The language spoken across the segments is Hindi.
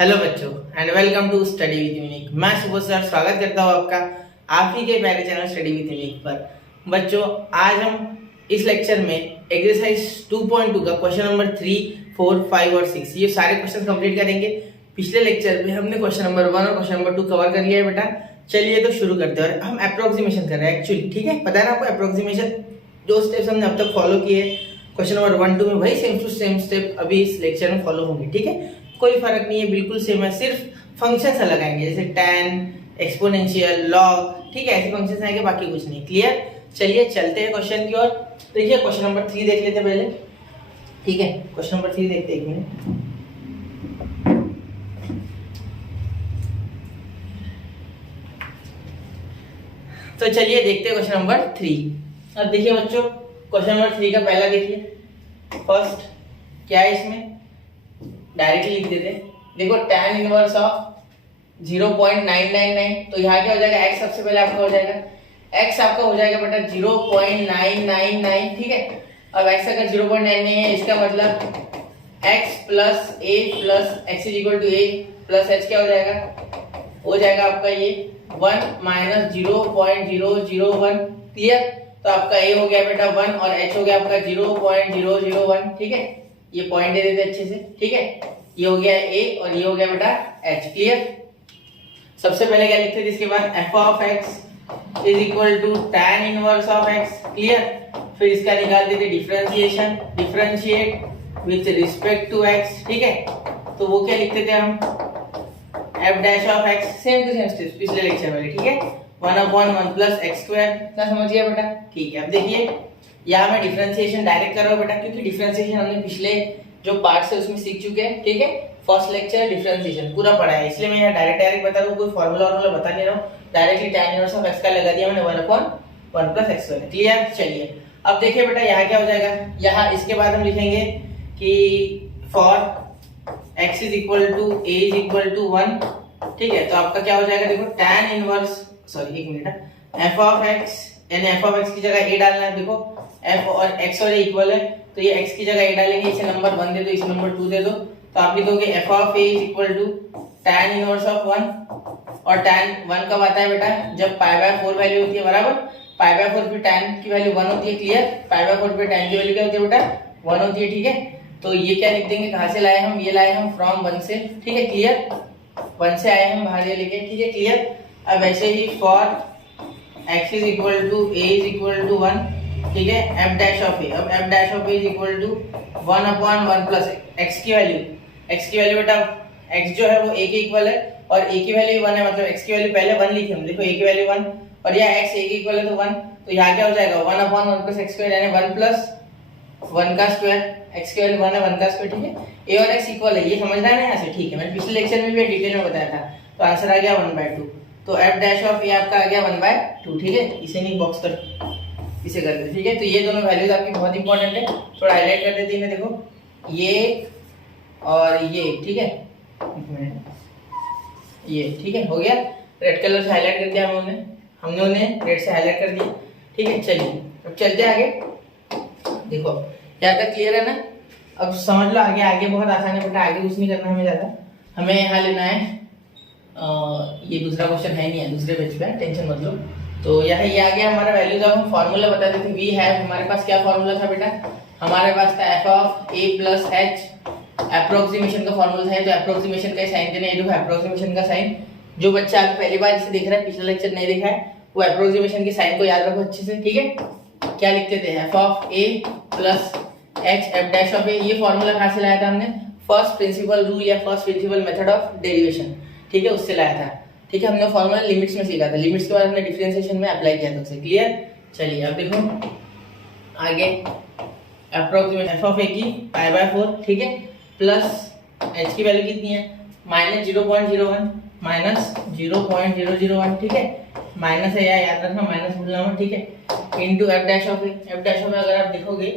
हेलो बच्चों and welcome to study with Unique. मैं सुबोध सर स्वागत करता हूँ आपका आप ही के प्यारे चैनल स्टडी विद यूनिक पर। बच्चों आज हम इस लेक्चर में एक्सरसाइज 2.2 का क्वेश्चन नंबर 3, 4, 5 और 6 ये सारे क्वेश्चन कंप्लीट करेंगे। पिछले लेक्चर में हमने क्वेश्चन नंबर 1 और क्वेश्चन नंबर 2 कवर कर लिया है बेटा। चलिए तो शुरू करते हैं। और हम अप्रोक्सीमेशन कर रहे हैं एक्चुअली, ठीक है। पता है ना आपको अप्रोक्सीमेशन जो स्टेप्स हमने अब तक फॉलो किए क्वेश्चन नंबर 1, 2 में वही सेम टू सेम स्टेप अभी इस लेक्चर में फॉलो होंगे, ठीक है। कोई फर्क नहीं है, बिल्कुल सेम है, सिर्फ फंक्शंस अलग आएंगे जैसे tan, एक्सपोनेंशियल, लॉग, ठीक है। ऐसे फंक्शंस आएंगे, बाकी कुछ नहीं। क्लियर? चलिए चलते हैं क्वेश्चन की ओर। देखिए क्वेश्चन नंबर 3 देख लेते हैं पहले, ठीक है। क्वेश्चन नंबर 3 देखते हैं, एक मिनट। तो चलिए देखते हैं क्वेश्चन नंबर 3। अब देखिए बच्चों क्वेश्चन नंबर 3 का पहला देखिए। फर्स्ट क्या है, इसमें डायरेक्टली लिख देते हैं। देखो tan इनवर्स ऑफ 0.999, तो यहाँ क्या हो जाएगा, x सबसे पहले आपका हो जाएगा, x आपका हो जाएगा बेटा 0.999, ठीक है। अब x अगर 0.99 है इसका मतलब x plus a plus x is equal to a plus h क्या हो जाएगा आपका ये 1 माइनस 0.001। क्लियर? तो आपका a हो गया बेटा 1 और h हो गया आपका 0.001, ठीक है। ये पॉइंट दे देते अच्छे से, ठीक है। ये हो गया a और ये हो गया बेटा h। क्लियर? सबसे पहले क्या लिखते थे इसके बाद, f of x is equal to tan inverse of x। Clear? फिर इसका निकाल देते differentiation, differentiate with respect to x, ठीक है। तो वो क्या लिखते थे हम, f dash of x, same to same steps पिछले लेक्चर वाले, ठीक है। 1/1 प्लस x स्क्वायर, क्या समझ गया बेटा? ठीक है। अब देखिए यहाँ मैं डिफरेंशिएशन डायरेक्ट कर रहा हूँ बेटा, क्योंकि डिफरेंशिएशन हमने पिछले जो पार्ट्स है उसमें सीख चुके हैं, ठीक है। फर्स्ट लेक्चर डिफरेंशिएशन पूरा पढ़ा है, इसलिए मैं यहाँ डायरेक्ट बता रहा हूँ, कोई फार्मूला बता नहीं रहा हूँ। Directly tan inverse of x का लगा दिया मैंने 1/1 प्लस x स्क्वायर। क्लियर? चलिए अब देखिए बेटा यहाँ क्या हो जाएगा, यहाँ इसके बाद हम लिखेंगे कि for x is equal to a is equal to 1, ठीक है। तो आपका क्या हो जाएगा, देखो tan इनवर्स, सॉरी एक मिनट, f ऑफ x यानी f ऑफ x की जगह a डालना है। देखो f और x और a इक्वल है, तो ये x की जगह a डालेंगे, इसे नंबर 1 दे दो, इसे नंबर 2 दे दो। तो आप लिखोगे f of a is equal to tan inverse of 1, और tan 1 कब आता है बेटा, जब π/4 वैल्यू होती है, बराबर। π/4 पे tan की वैल्यू 1 होती है। क्लियर? π/4 पे tan की वैल्यू क्या होती है बेटा, 1 होती है, ठीक है। तो ये क्या लिख देंगे, कहां से लाए हम, ये लाए हम फ्रॉम 1 से, ठीक है। क्लियर? 1 से आए हम बाहर ये लेके, ठीक है। क्लियर? अब ऐसे ही for x is equal to a is equal to 1, ठीक है। f डैश ऑफ a, अब f dash of a is equal to 1/1 plus x की वैल्यू बेटा, x जो है वो a के इक्वल है और a की वैल्यू 1 है, मतलब x की वैल्यू पहले 1 लिखी हम। देखो a की वैल्यू 1 और यह x a के इक्वल है तो 1, तो यहाँ क्या हो जाएगा 1/1 प्लस x स्क्वायर, यानी 1 प्लस 1 का स्क्वायर, x की वैल्यू 1 है, 1 का स्क्वायर, ठीक है। a और x इक्वल है, ये समझना है ना यहाँ से, ठीक है। मैंने पिछले लेक्चर में भी डिटेल में बताया था। तो आंसर आ गया 1/2। तो f डैश ऑफ a आपका आ गया 1/2, ठीक है। इसे नहीं बॉक्स कर, इसे कर देते, ठीक है। तो ये दोनों वैल्यूज आपकी बहुत इंपॉर्टेंट है, थोड़ा हाईलाइट कर देते हैं। देखो ये और ये, ठीक है, ये ठीक है, हो गया। रेड कलर से हाईलाइट कर दिया हमने उन्हें रेड से हाईलाइट कर दिया, ठीक है। चलिए अब चलते हैं आगे। देखो यहाँ तक क्लियर है ना? अब समझ लो आगे बहुत आसान है बेटा, आगे कुछ नहीं करना हमें ज्यादा। हमें यहाँ लेना है ये दूसरा क्वेश्चन है नहीं है, दूसरे पेज पे, टेंशन मत लो। तो यह ये आ गया हमारा वैल्यूज। अब हम फार्मूला बता देते। वी हैव, हमारे पास क्या फार्मूला था बेटा, हमारे पास था f of a plus h। Approximation का फार्मूला है, तो अप्रोक्सीमेशन का साइन देना है। देखो अप्रोक्सीमेशन का साइन, जो बच्चा आप पहली बार इसे देख रहा है, पिछला लेक्चर नहीं देखा है, वो अप्रोक्सीमेशन के साइन को याद रखो अच्छे से, ठीक है। क्या लिखते थे, f of a plus h f dash of a। ये फार्मूला कहाँ से लाया था हमने, फर्स्ट प्रिंसिपल रूल या first principle method of derivation, ठीक है, उससे लाया था, ठीक है। हमने फार्मूला लिमिट्स में सीखा था, लिमिट्स के बाद हमने डिफरेंशिएशन में अप्लाई किया था उसे। क्लियर? चलिए अब देखो आगे, अप्रोक्सीमेट f ऑफ a की π/4, ठीक है, प्लस h की वैल्यू कितनी है, माइनस 0.01 माइनस 0.001, ठीक है। माइनस है, याद रखना, माइनस भूलना मत, ठीक है, into f dash of a। f dash of a अगर आप देखोगे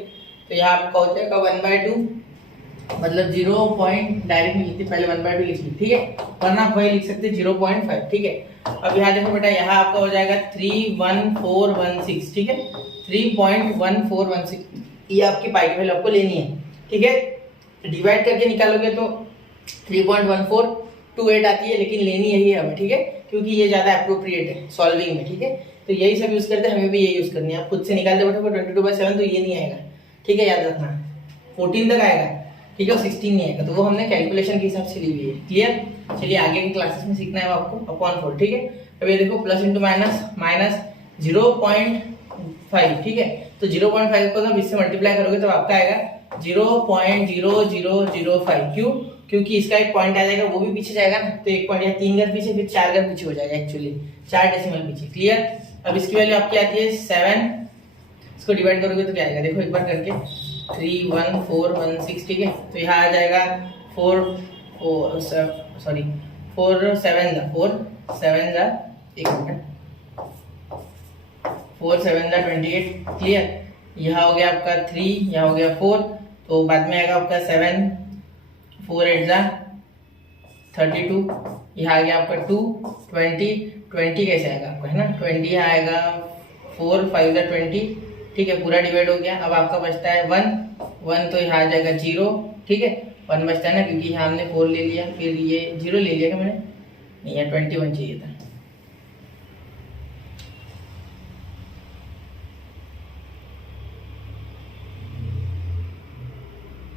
तो यहाँ आपका हो जाएगा 1/2, मतलब 0. डायरेक्ट नहीं लिखते, पहले 1/2 लिख ली, ठीक है, वरना आप वही लिख सकते 0.5, ठीक है। अब यहाँ देखो बेटा, यहाँ आपका हो जाएगा 31416, ठीक है, 3.1416। ये आपकी पाई वैल्यू आपको लेनी है, ठीक है। डिवाइड करके निकालोगे तो 3.14 टू 8 आती है, लेकिन लेनी यही है हमें, ठीक है, क्योंकि ये ज़्यादा अप्रोप्रिएट है सॉल्विंग में, ठीक है। तो यही सब यूज़ करते हैं, हमें भी यही यूज़ करनी है। आप खुद से निकालते बैठोगे 22/7 तो ये नहीं आएगा, ठीक है, याद रखना। 14 तक आएगा, ठीक है, और 16 नहीं आएगा, तो वो हमने कैलकुलेशन के हिसाब से ली हुई है। क्लियर? चलिए आगे के क्लासेस में सीखना है आपको अपॉन 4, ठीक है। अब ये देखो प्लस इंटू माइनस, माइनस 0.5, ठीक है। तो 0.5 को जब इससे मल्टीप्लाई करोगे तो आपका आएगा 0.0005। क्यों? क्योंकि इसका एक पॉइंट आ जाएगा, वो भी पीछे जाएगा ना, तो एक पॉइंट या 3 घर पीछे, फिर 4 घर पीछे हो जाएगा, एक्चुअली 4 डेसिमल पीछे। क्लियर? अब इसकी वैल्यू आपकी आती है 7, इसको डिवाइड करोगे तो क्या आएगा, देखो एक बार करके 31416, ठीक है। तो यहाँ आ जाएगा 4 7 एक मिनट 4 7 28। क्लियर? यहाँ हो गया आपका 3, यहाँ हो गया 4, तो बाद में आएगा आपका 7 4 8 32, यहाँ आ गया आपका 2 20 कैसे आएगा आपका, है ना, 20 यहाँ आएगा 4 5 20, ठीक है, पूरा डिवाइड हो गया। अब आपका बचता है 1 तो यहाँ आ जाएगा 0, ठीक है, 1 बचता है ना, क्योंकि यहाँ हमने 4 ले लिया, फिर ये 0 ले लिया क्या मैंने, नहीं, यहाँ 21 चाहिए था।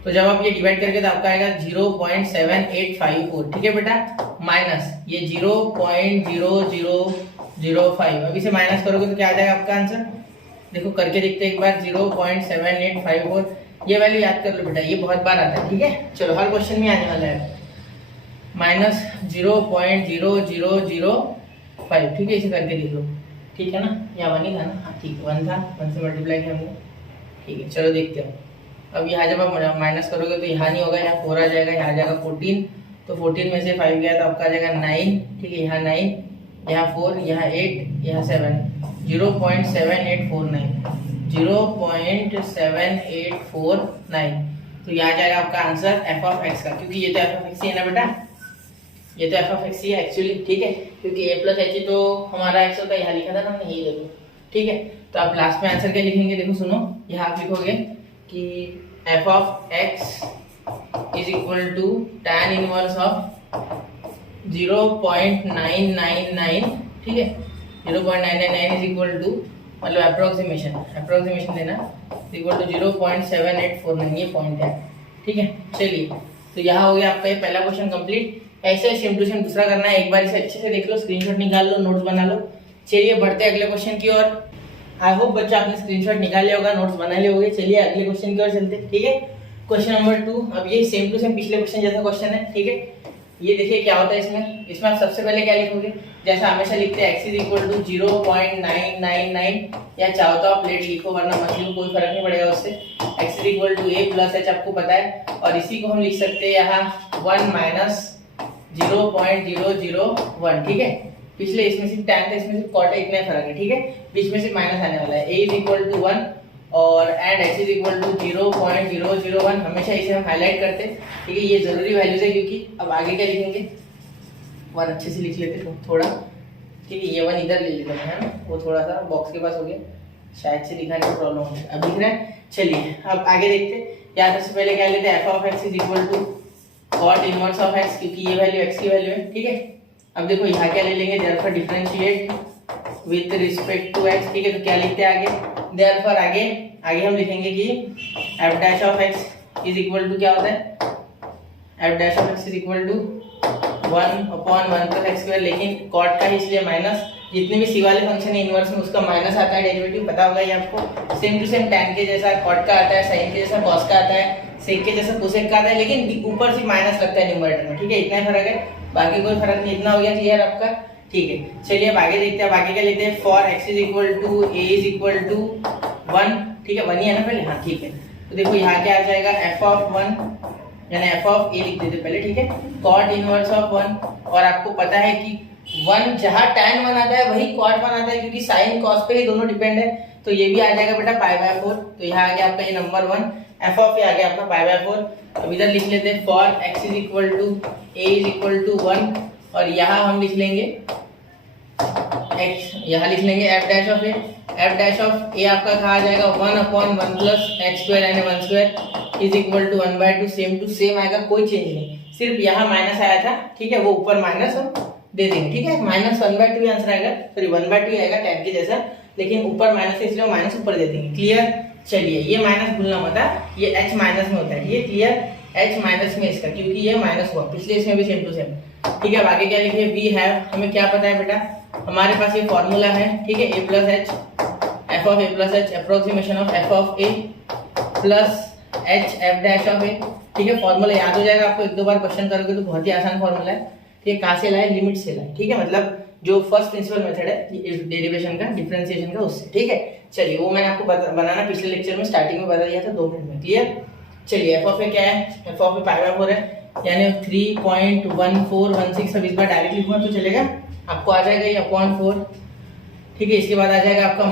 तो जब आप ये डिवाइड करके तो आपका आएगा 0.7854, ठीक है बेटा, माइनस ये 0.0005। अब इसे माइनस करोगे तो क्या आ जाएगा आपका आंसर, देखो करके देखते हैं एक बार, 0.7854। ये वैल्यू याद कर लो बेटा, ये बहुत बार आता है, ठीक है। चलो हर क्वेश्चन में आने वाला है, माइनस 0.0005, ठीक है, इसे करके देख लो, ठीक है ना। यहाँ 1 ही था ना, हाँ ठीक है, 1 था, 1 से मल्टीप्लाई किया हमने, ठीक है। चलो देखते हैं। अब यहाँ जब आप माइनस करोगे तो यहाँ नहीं होगा, यहाँ 4 आ जाएगा, यहाँ आ जाएगा 14, तो 14 में से 5 गया तो आपका आ जाएगा 9, ठीक है, यहाँ 9, यहाँ 4, यहाँ 8, यहाँ 7, 0.7849, 0.7849। तो यहाँ आ जाएगा आपका आंसर एफ ऑफ एक्स का, क्योंकि ये तो एफ ऑफ एक्स ही है ना बेटा, ये तो एफ ऑफ एक्स ही है एक्चुअली, ठीक है, क्योंकि ए प्लस एच तो हमारा एक्स होता है, यहाँ लिखा था ना हमने, यही देखो, ठीक है। तो आप लास्ट में आंसर क्या लिखेंगे, देखो सुनो, यहाँ आप लिखोगे कि f of x is equal to tan inverse of 0.999, ठीक है, 0.999 इज इक्वल टू, मतलब अप्रोक्सीमेशन देना, इक्वल टू 0.7849, ये पॉइंट है, ठीक है। चलिए, तो यहाँ हो गया आपका ये पहला क्वेश्चन कंप्लीट। ऐसे सेम टू सेम दूसरा करना है, एक बार इसे अच्छे से देख लो, स्क्रीनशॉट निकाल लो, नोट्स बना लो। चलिए बढ़ते हैं अगले क्वेश्चन की ओर। आई होप बच्चा आपने स्क्रीनशॉट निकाल लिया होगा, नोट्स बना लिए होंगे। चलिए अगले क्वेश्चन की ओर चलते हैं, ठीक है। क्वेश्चन नंबर 2, अब ये सेम टू सेम पिछले क्वेश्चन जैसा क्वेश्चन है, ठीक है। ये देखिए क्या होता है इसमें आप सबसे पहले क्या लिखोगे, जैसा हमेशा लिखते हैं x इज इक्वल टू 0.999, या चाहो तो आप लेट लिखो वरना मत लिखो, कोई फर्क नहीं पड़ेगा उससे। x is equal to a plus h आपको पता है, और इसी को हम लिख सकते हैं यहाँ 1 माइनस 0.001, ठीक है। पिछले इसमें सिर्फ tan था, इसमें सिर्फ cot है, इतना फर्क है, ठीक है, बीच में सिर्फ माइनस आने वाला है। a इज इक्वल टू 1 और and x is equal to 0.001, हमेशा इसे हम हाईलाइट करते हैं, ठीक है, ये जरूरी वैल्यूज है, क्योंकि अब आगे क्या लिखेंगे, 1 अच्छे से लिख लेते थोड़ा, ठीक है, ये 1 इधर ले लेते हैं, है ना, वो थोड़ा सा बॉक्स के पास हो गया, शायद से दिखाने में प्रॉब्लम हो गया, अब दिख रहा है। चलिए अब आगे देखते हैं, या सबसे पहले क्या लेते हैं, f of x is equal to cot inverse of x, क्योंकि ये वैल्यू x की वैल्यू है, ठीक है। अब देखो यहाँ क्या ले लेंगे, therefore differentiate with respect to x, ठीक है। तो क्या लिखते हैं आगे, देयरफॉर आगे हम लिखेंगे कि f dash of x is equal to क्या होता है, f dash of x is equal to 1/1 plus x square, लेकिन cot का ही इसलिए माइनस, जितने भी सी वाले फंक्शन है इनवर्स में उसका माइनस आता है, डेरिवेटिव पता होगा ये आपको। सेम टू सेम tan के जैसा cot का आता है, sin के जैसा cos का आता है, sec के जैसा cosec का आता है, लेकिन ऊपर से माइनस लगता है न्यूमरेटर में, ठीक है, इतना फर्क है, बाकी कोई फर्क नहीं। इतना हो गया क्लियर आपका, ठीक है। चलिए अब आगे देखते हैं, आगे क्या लेते हैं, for x is equal to a is equal to 1, ठीक है, 1 ही है ना पहले, हाँ ठीक है। तो देखो यहाँ क्या आ जाएगा, f ऑफ 1 यानी f ऑफ a लिख देते पहले, ठीक है, cot इनवर्स ऑफ 1, और आपको पता है कि 1 जहाँ tan 1 आता है वही cot 1 आता है, क्योंकि sin cos पे ही दोनों डिपेंड है, तो ये भी आ जाएगा बेटा π/4। तो यहाँ आ गया आपका ये नंबर 1, f ऑफ a आ गया आपका π/4। अब इधर लिख लेते हैं for x is equal to a is equal to 1, और यहाँ हम लिख लेंगे x, यहाँ लिख लेंगे f dash of a, f dash of a आपका कहा जाएगा 1/1 प्लस x स्क्वायर यानी 1 square, is equal to 1/2 same to same आएगा, कोई चेंज नहीं, सिर्फ यहाँ माइनस आया था, ठीक है, वो ऊपर माइनस हम दे देंगे, ठीक है, -1/2 आंसर आएगा, सॉरी 1/2 आएगा tan के जैसा, लेकिन ऊपर माइनस है इसलिए माइनस ऊपर दे देंगे। क्लियर? चलिए ये माइनस भूलना मत है, ये h माइनस में होता है, ये क्लियर, h माइनस में इसका, क्योंकि ये माइनस हुआ, पिछले इसमें भी सेम टू सेम, ठीक है। अब आगे क्या लिखिए, वी हैव, हमें क्या पता है बेटा, हमारे पास ये फॉर्मूला है, ठीक है, a plus h f of a plus h approximation of f of a plus h f dash of a, ठीक है। फॉर्मूला याद हो जाएगा आपको, एक दो बार क्वेश्चन करोगे तो बहुत ही आसान फॉर्मूला है, ठीक है। कहाँ से लाए, लिमिट से लाए, ठीक है, मतलब जो फर्स्ट प्रिंसिपल मेथड है डेरिवेशन का, डिफरेंशिएशन का, उससे, ठीक है। चलिए वो मैंने आपको बनाना पिछले लेक्चर में स्टार्टिंग में बता दिया था 2 मिनट में। क्लियर? चलिए एफ ऑफ ए क्या है, एफ ऑफ ए π/4 है, यानी 3.1416, सब इस बार डायरेक्ट लिखूंगा तो चलेगा, आपको आ जाएगा ये अपॉन 4, ठीक है। इसके बाद आ जाएगा आपका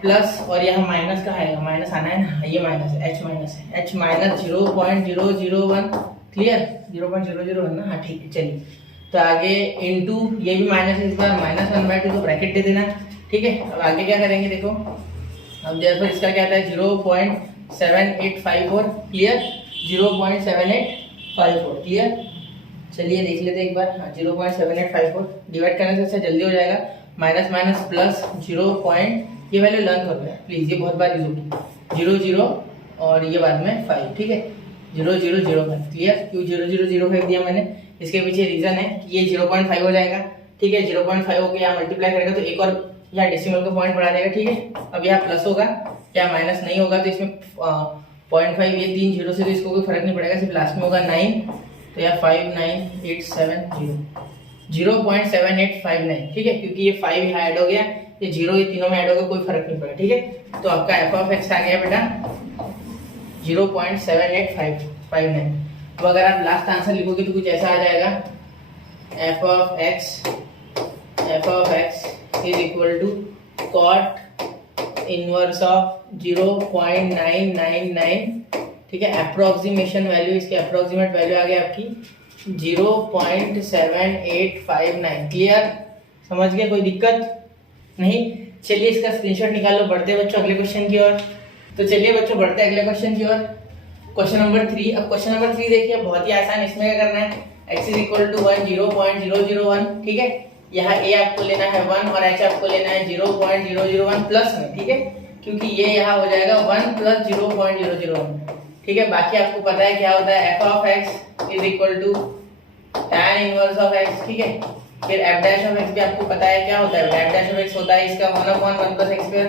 प्लस, और यहाँ माइनस का आएगा, माइनस आना है ना, ये माइनस है, h माइनस है, h माइनस 0.001, क्लियर, 0.001 ना, हाँ ठीक है। चलिए तो आगे इनटू, ये भी माइनस है इस बार, -1/2, तो ब्रैकेट दे देना, ठीक है। अब आगे क्या करेंगे देखो, अब देखो इसका क्या आता है 0.7854, क्लियर, 0.7854, क्लियर। चलिए देख लेते हैं एक बार, 0.7854 डिवाइड करने से अच्छा जल्दी हो जाएगा, माइनस माइनस प्लस 0. ये वैल्यू लर्न कर लें प्लीज, ये बहुत बार यूज होगी, 0 और ये बाद में 5, ठीक है, 0.005, क्लियर। क्यों 0.005 दिया मैंने, इसके पीछे रीजन है कि ये 0.5 हो जाएगा, ठीक है, 0.5 होकर यहाँ मल्टीप्लाई करेगा तो एक और यहाँ डेसिमल का पॉइंट बढ़ा देगा, ठीक है। अब यहाँ प्लस होगा, यहाँ माइनस नहीं होगा, तो इसमें 0.5, ये 3 0 से तो इसको कोई फर्क नहीं पड़ेगा, सिर्फ लास्ट में होगा 9, तो यहाँ 59870, 0.7859, ठीक है, क्योंकि ये 5 यहाँ ऐड हो गया, ये 0 ये तीनों में ऐड हो गया, कोई फर्क नहीं पड़ा, ठीक है। तो आपका एफ ऑफ एक्स आ गया बेटा 0.7859। तो अगर आप लास्ट आंसर लिखोगे तो कुछ ऐसा आ जाएगा, F of x is equal to cot inverse of 0.999, ठीक है, अप्रोक्सीमेशन वैल्यू, इसके अप्रोक्सीमेट वैल्यू आ गया आपकी 0.7859, क्लियर, समझ गए, कोई दिक्कत नहीं। चलिए इसका स्क्रीनशॉट निकालो, बढ़ते बच्चों अगले क्वेश्चन की ओर। तो चलिए बच्चों बढ़ते अगले क्वेश्चन की ओर, क्वेश्चन नंबर 3। अब क्वेश्चन नंबर 3 देखिए, बहुत ही आसान, इसमें क्या करना है, x इज इक्वल टू 1 0.001, ठीक है, यहाँ a आपको लेना है 1 और h आपको लेना है 0.001 प्लस में, ठीक है, क्योंकि ये यहाँ हो जाएगा 1 प्लस 0.001, ठीक है। बाकी आपको पता है क्या होता है, f of x is equal to tan inverse of x, ठीक है। फिर f डैश ऑफ x भी आपको पता है क्या होता है, f डैश ऑफ x होता है इसका 1/1 प्लस x स्क्वायर,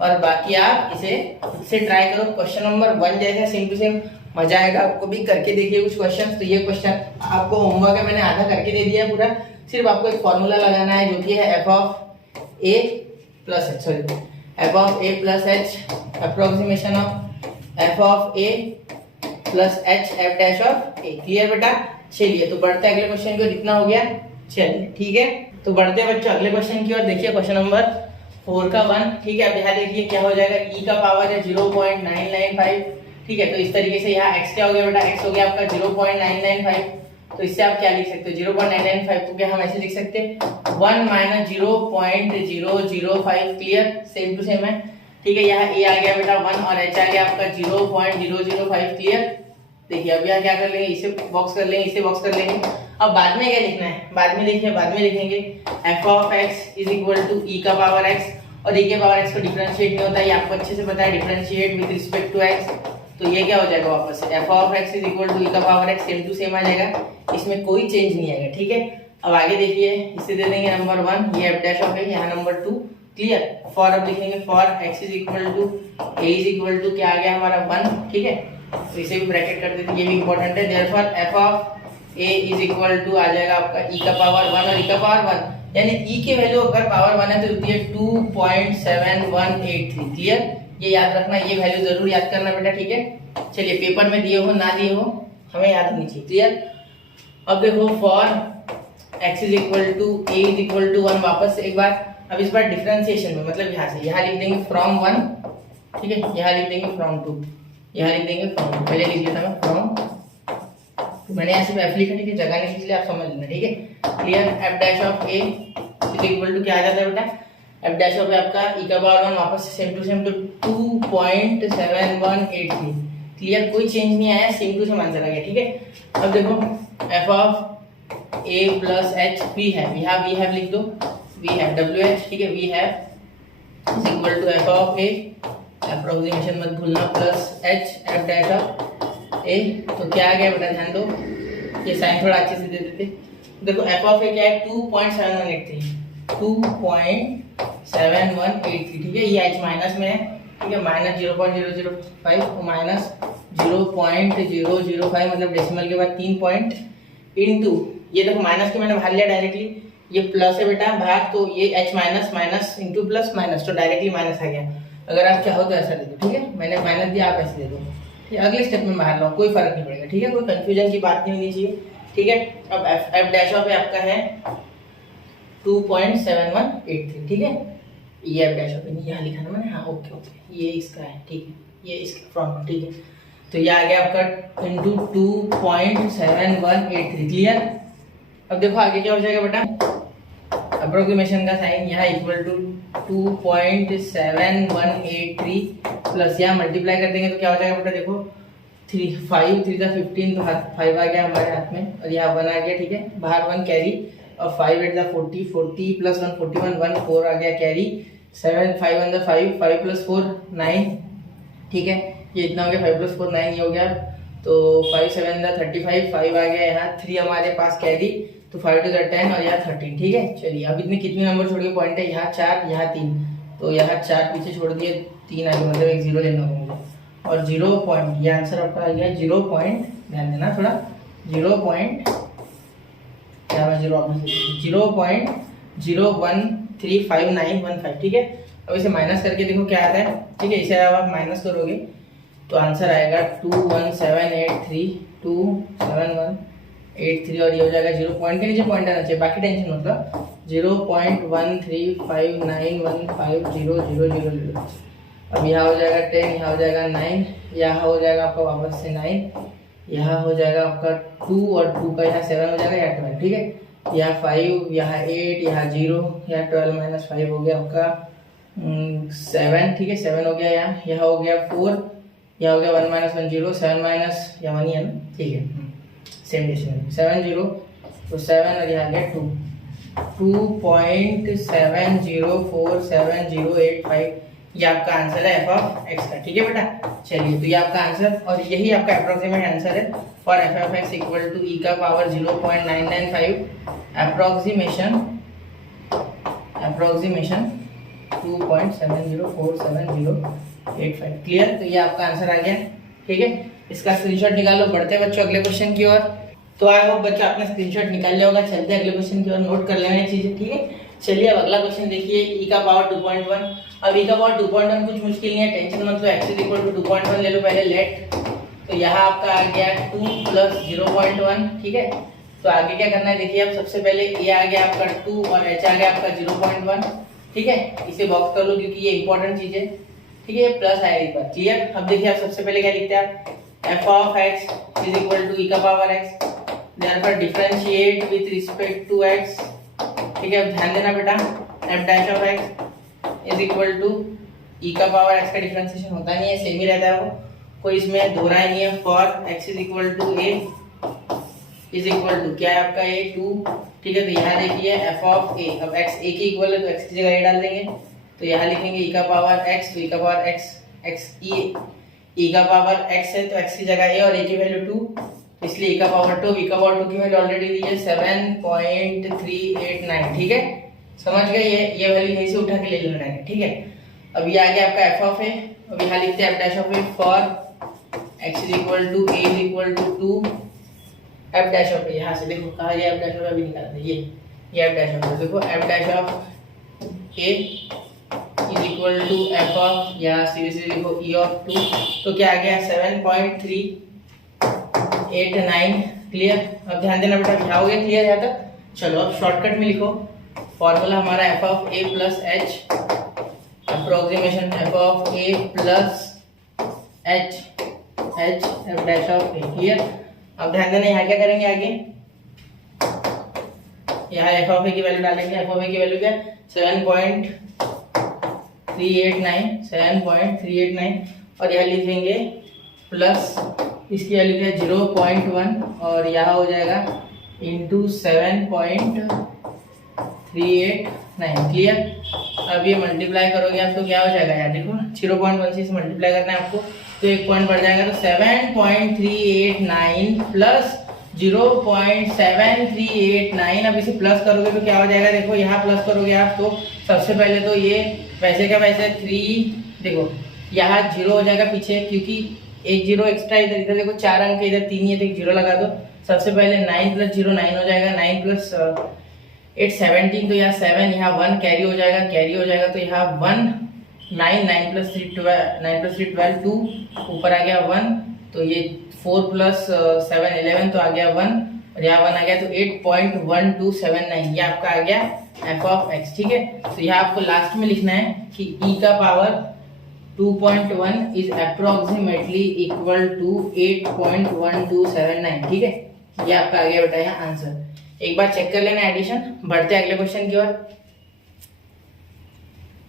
और बाकी आप इसे ट्राई करो, क्वेश्चन नंबर 1 जैसा सेम टू सेम, मजा आएगा आपको भी, करके देखिए कुछ क्वेश्चन। तो ये क्वेश्चन आपको होमवर्क है, मैंने आधा करके दे दिया है पूरा, सिर्फ आपको एक फॉर्मूला लगाना है जो कि है F of A plus H, sorry F of A plus H approximation of F of A plus H F dash of A, clear बेटा। चलिए तो बढ़ते अगले क्वेश्चन की ओर, इतना हो गया, चलिए ठीक है। तो बढ़ते बच्चों अगले क्वेश्चन की ओर, देखिए क्वेश्चन नंबर 4 का 1, ठीक है। अब यहाँ देखिए क्या हो जाएगा, e का पावर है 0.995, ठीक है। तो इस तरीके से यहाँ x क्या हो गया बेटा, x हो गया आपका 0.995, तो इससे आप क्या लिख सकते हो, 0.995 को क्या हम ऐसे लिख सकते हैं 1 minus 0.005, clear, same to same है, ठीक है। यहाँ a आ गया बेटा 1 और h आ गया आपका 0.005, क्लियर। देखिए अब यहाँ क्या कर लेंगे, इसे बॉक्स कर लेंगे, इसे बॉक्स कर लेंगे। अब बाद में क्या लिखना है, बाद में देखिए, बाद में लिखेंगे f of x is equal to e का पावर x, और e के पावर x को डिफरेंशिएट नहीं होता है, ये आपको अच्छे से पता है, differentiate with respect to x, तो ये क्या हो जाएगा वापस से f of x is equal to e का power x, same to same आ जाएगा, इसमें कोई चेंज नहीं आएगा, ठीक है। अब आगे देखिए, इसे दे देंगे नंबर 1, ये f डैश ऑफ है, यहाँ नंबर 2, क्लियर। फॉर अब लिखेंगे for x is equal to a is equal to क्या आ गया हमारा 1, ठीक है, तो इसे भी ब्रैकेट कर देते हैं, ये भी इंपॉर्टेंट है। Therefore f of a is equal to आ जाएगा आपका e का पावर 1 और e का पावर 1, यानी e की वैल्यू अगर पावर 1 है तो होती है 2.7183, क्लियर। ये याद रखना, ये वैल्यू जरूर याद करना बेटा, ठीक है। चलिए पेपर में दिए हो ना दिए हो हमें याद होनी चाहिए, क्लियर। अब देखो for x is equal to a is equal to 1, वापस से एक बार, अब इस बार डिफरेंशिएशन में, मतलब यहाँ से यहाँ लिख देंगे फ्रॉम 1, ठीक है, यहाँ लिख देंगे फ्रॉम 2, यहाँ लिख देंगे फ्रॉम, पहले लिख लिया था मैं फ्रॉम, तो मैंने यहाँ सिर्फ f लिखा, ठीक है, जगह नहीं, इसलिए आप समझ लेना, ठीक है, clear. f dash of a is equal to क्या आ जाता है बेटा, f डैश ऑफ आपका e का पावर 1, वापस से सेम टू सेम, तो 2.7183, क्लियर, कोई चेंज नहीं आया, सेम टू सेम आंसर आ गया। ठीक है, अब देखो F of A plus H we have लिख दो, वी हैव डब्ल्यू एच, ठीक है, we have is equal to F of A, approximation मत भूलना, plus H F dash of A. तो क्या आ गया बेटा, ध्यान दो, ये साइन थोड़ा अच्छे से दे देते। देखो एफ ऑफ ए क्या है, 2.7183, 2.7183, ठीक है, ये एच माइनस में है, ठीक है, माइनस 0.005 और माइनस 0.005 मतलब डेसिमल के बाद 3 पॉइंट इनटू, ये देखो माइनस के मैंने बाहर लिया डायरेक्टली, ये प्लस है बेटा भाग, तो ये H minus minus into plus minus, तो डायरेक्टली माइनस आ गया। अगर आप चाहो तो ऐसा दे दो, ठीक है, मैंने माइनस दिया, आप ऐसे दे दो, अगले स्टेप में बाहर लाओ, कोई फर्क नहीं पड़ेगा। ठीक है, कोई कंफ्यूजन की बात नहीं होनी चाहिए। ठीक है, अब एफ डैश ऑफ आपका है 2.7183, ठीक है, ये एफ डैश ऑफ यहाँ लिखा ना मैंने, हाँ ओके ओके, ये इसका है, ठीक है, ये इसका फॉर्मूला, ठीक है, तो ये आ गया आपका इंटू 2.7183, क्लियर। अब देखो आगे क्या हो जाएगा बेटा, अप्रोक्सीमेशन का साइन यहाँ इक्वल टू 2.7183 प्लस यहाँ मल्टीप्लाई कर देंगे तो क्या हो जाएगा बेटा, देखो 5 3 का 15, तो हाथ 5 आ गया हमारे हाथ में, और यहाँ 1 आ गया, ठीक है, बाहर 1 कैरी, और 5 8 40, 40 प्लस 1 41, 1 4 आ गया कैरी, 7 5 1 5, 5 प्लस 4 9, ठीक है, ये इतना हो गया, 5 प्लस 4 9 ये हो गया, तो 5 7 35, 5 आ गया यहाँ, 3 हमारे पास कैरी, तो 5 2 10 और यहाँ 13, ठीक है। चलिए अब इतने कितने नंबर छोड़ के पॉइंट है, यहाँ 4 यहाँ 3, तो यहाँ 4 पीछे छोड़ दिए, 3 आगे, मतलब एक 0 लेना होगा मुझे, और 0 पॉइंट, ये आंसर आपका आ गया 0 पॉइंट, ध्यान देना थोड़ा, 0 पॉइंट क्या मैं 0.013591, ठीक है। अब इसे माइनस करके देखो क्या आता है, ठीक है, इसे अब आप माइनस करोगे तो आंसर आएगा 21783 और ये हो जाएगा 0 पॉइंट के नीचे पॉइंट आना चाहिए, बाकी टेंशन मतलब 0.1359150000। अब यहाँ हो जाएगा 10, यहाँ हो जाएगा 9, यहाँ हो जाएगा आपका वापस से 9, यहाँ हो जाएगा आपका 2 और 2 का यहाँ 7 हो जाएगा, यहाँ 12, ठीक है, यहाँ 5, यहाँ 8, यहाँ 0, यहाँ 12 माइनस 5 हो गया आपका 7, ठीक है, 7 हो गया, यहाँ हो गया 4, यहाँ हो गया 1 माइनस 1 0, 7 माइनस यहाँ 1 ही है ना, ठीक है, सेम डेसिमल 7 0, तो 7 और यहाँ गया 2, 2.704708 ये आपका आंसर है एफ ऑफ एक्स का, ठीक है बेटा। चलिए तो ये आपका आंसर, और यही आपका अप्रोक्सीमेट आंसर है for F of X equal to E का पावर 0.995, अप्रोक्सीमेशन 2.704708, क्लियर। तो ये आपका आंसर आ गया, ठीक है, इसका स्क्रीनशॉट निकालो, बढ़ते बच्चों अगले क्वेश्चन की ओर। तो आई होप बच्चा आपने स्क्रीनशॉट निकाल लिया होगा, चलते हैं अगले क्वेश्चन की ओर, नोट कर लेना ये चीजें, ठीक है। चलिए अब अगला क्वेश्चन देखिए, ई का पावर 2.1। अब ई का पावर 2.1 कुछ मुश्किल नहीं है, टेंशन मत लो, एक्स इज इक्वल टू 2.1 ले लो पहले, लेट, तो यहाँ आपका आ गया 2 प्लस 0.1, ठीक है। तो आगे क्या करना है देखिए, अब सबसे पहले ये आ गया आपका 2 और एच आ गया आपका 0.1, ठीक है, इसे बॉक्स कर लो क्योंकि ये इंपॉर्टेंट चीज है, ठीक है, प्लस आया एक बार, क्लियर। अब देखिए आप सबसे पहले क्या लिखते हैं, आप F of x is equal to E का power X, therefore differentiate with respect to x, ठीक है। अब ध्यान देना बेटा, F dash of x is equal to E का पावर एक्स का डिफरेंशिएशन होता नहीं है, सेम ही रहता है वो, कोई इसमें दोहरा नहीं है। For x is equal to A is equal to क्या है आपका ए 2, ठीक है। तो यहाँ देखिए एफ ऑफ ए, अब एक्स ए की इक्वल है तो एक्स की जगह ए डाल देंगे, तो यहाँ लिखेंगे ई का पावर एक्स, तो ई का पावर एक्स एक्स ई का पावर एक्स है तो एक्स की जगह ए और ए की वैल्यू 2, इसलिए ई का पावर 2, ई का पावर 2 की वैल्यू ऑलरेडी दी है 7.389, ठीक है, समझ गए। ये वैल्यू यहीं से उठा के ले लेना है, ठीक है। अब ये आ गया आपका एफ ऑफ ए, अब यहाँ लिखते हैं F dash of A for x is equal to A is equal to 2, F dash of A, यहाँ से देखो कहा ये एफ डैश ऑफ ए अभी निकालते हैं, ये एफ डैश ऑफ ए, देखो f dash of A is equal to F of, यहाँ सीरीज लिखो ई ऑफ 2, तो क्या आ गया 7.389, क्लियर। अब ध्यान देना बेटा, क्या हो गया क्लियर यहाँ तक। चलो अब शॉर्टकट में लिखो, फॉर्मूला हमारा F of A plus H, approximation F of A plus H F dash of A, clear. अब ध्यान देना यहाँ क्या करेंगे आगे, यहाँ एफ ऑफ ए की वैल्यू डालेंगे, एफ ऑफ ए की वैल्यू क्या 7.389 और यहाँ लिखेंगे प्लस इसकी वैल्यू क्या है 0.1 और यहाँ हो जाएगा इंटू 7.389। क्लियर। अब ये मल्टीप्लाई करोगे आप तो क्या हो जाएगा यार, देखो 0.1 से मल्टीप्लाई करना है आपको तो एक पॉइंट बढ़ जाएगा, तो 7.389 प्लस 0.7389। अब इसे प्लस करोगे तो क्या हो जाएगा, देखो यहाँ प्लस करोगे आप तो सबसे पहले तो ये वैसे का वैसे 3, देखो यहाँ 0 हो जाएगा पीछे क्योंकि एक 0 एक्स्ट्रा इधर, इधर देखो 4 अंक इधर 3 ही है तो एक 0 लगा दो। सबसे पहले 9 प्लस 0 9 हो जाएगा, 9 प्लस 8 17, तो यहाँ 7, यहाँ 1 कैरी हो जाएगा, कैरी हो जाएगा तो यहाँ 1 9 9 प्लस 3 12, 9 प्लस 3 12 2, ऊपर आ गया 1, तो ये 4 प्लस 7 11 तो आ गया 1 और यहाँ 1 आ गया तो 8.1279 ये आपका आ गया एफ ऑफ एक्स। ठीक है, तो यहाँ आपको लास्ट में लिखना है कि e का power 2.1 is approximately equal to 8.1279। ठीक है, ये आपका आ गया बेटा यहाँ आंसर। एक बार चेक कर लेना एडिशन, बढ़ते अगले क्वेश्चन की ओर,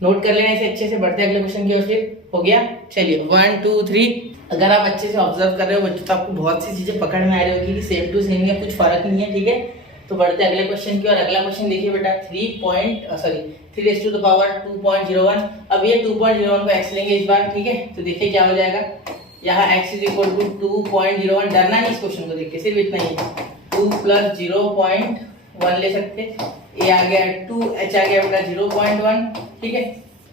नोट कर लेना इसे अच्छे से, बढ़ते अगले क्वेश्चन की ओर। फिर हो गया, चलिए 1 2 3। अगर आप अच्छे से ऑब्जर्व कर रहे हो बच्चों तो आपको बहुत सी चीजें पकड़ में आ रही होगी कि सेम टू सेम है, कुछ फर्क नहीं है। ठीक है, तो बढ़ते अगले क्वेश्चन की ओर। अगला क्वेश्चन देखिए बेटा 3 raised to the power 2.01। अब ये 2.01 को x लेंगे इस बार। ठीक है, तो देखिए क्या हो जाएगा, यहाँ x इज इक्वल टू 2.01। डरना नहीं इस क्वेश्चन को देख के, सिर्फ इतना ही 2 प्लस 0.1 ले सकते, a आ गया 2, h आ गया बेटा 0.1। ठीक है,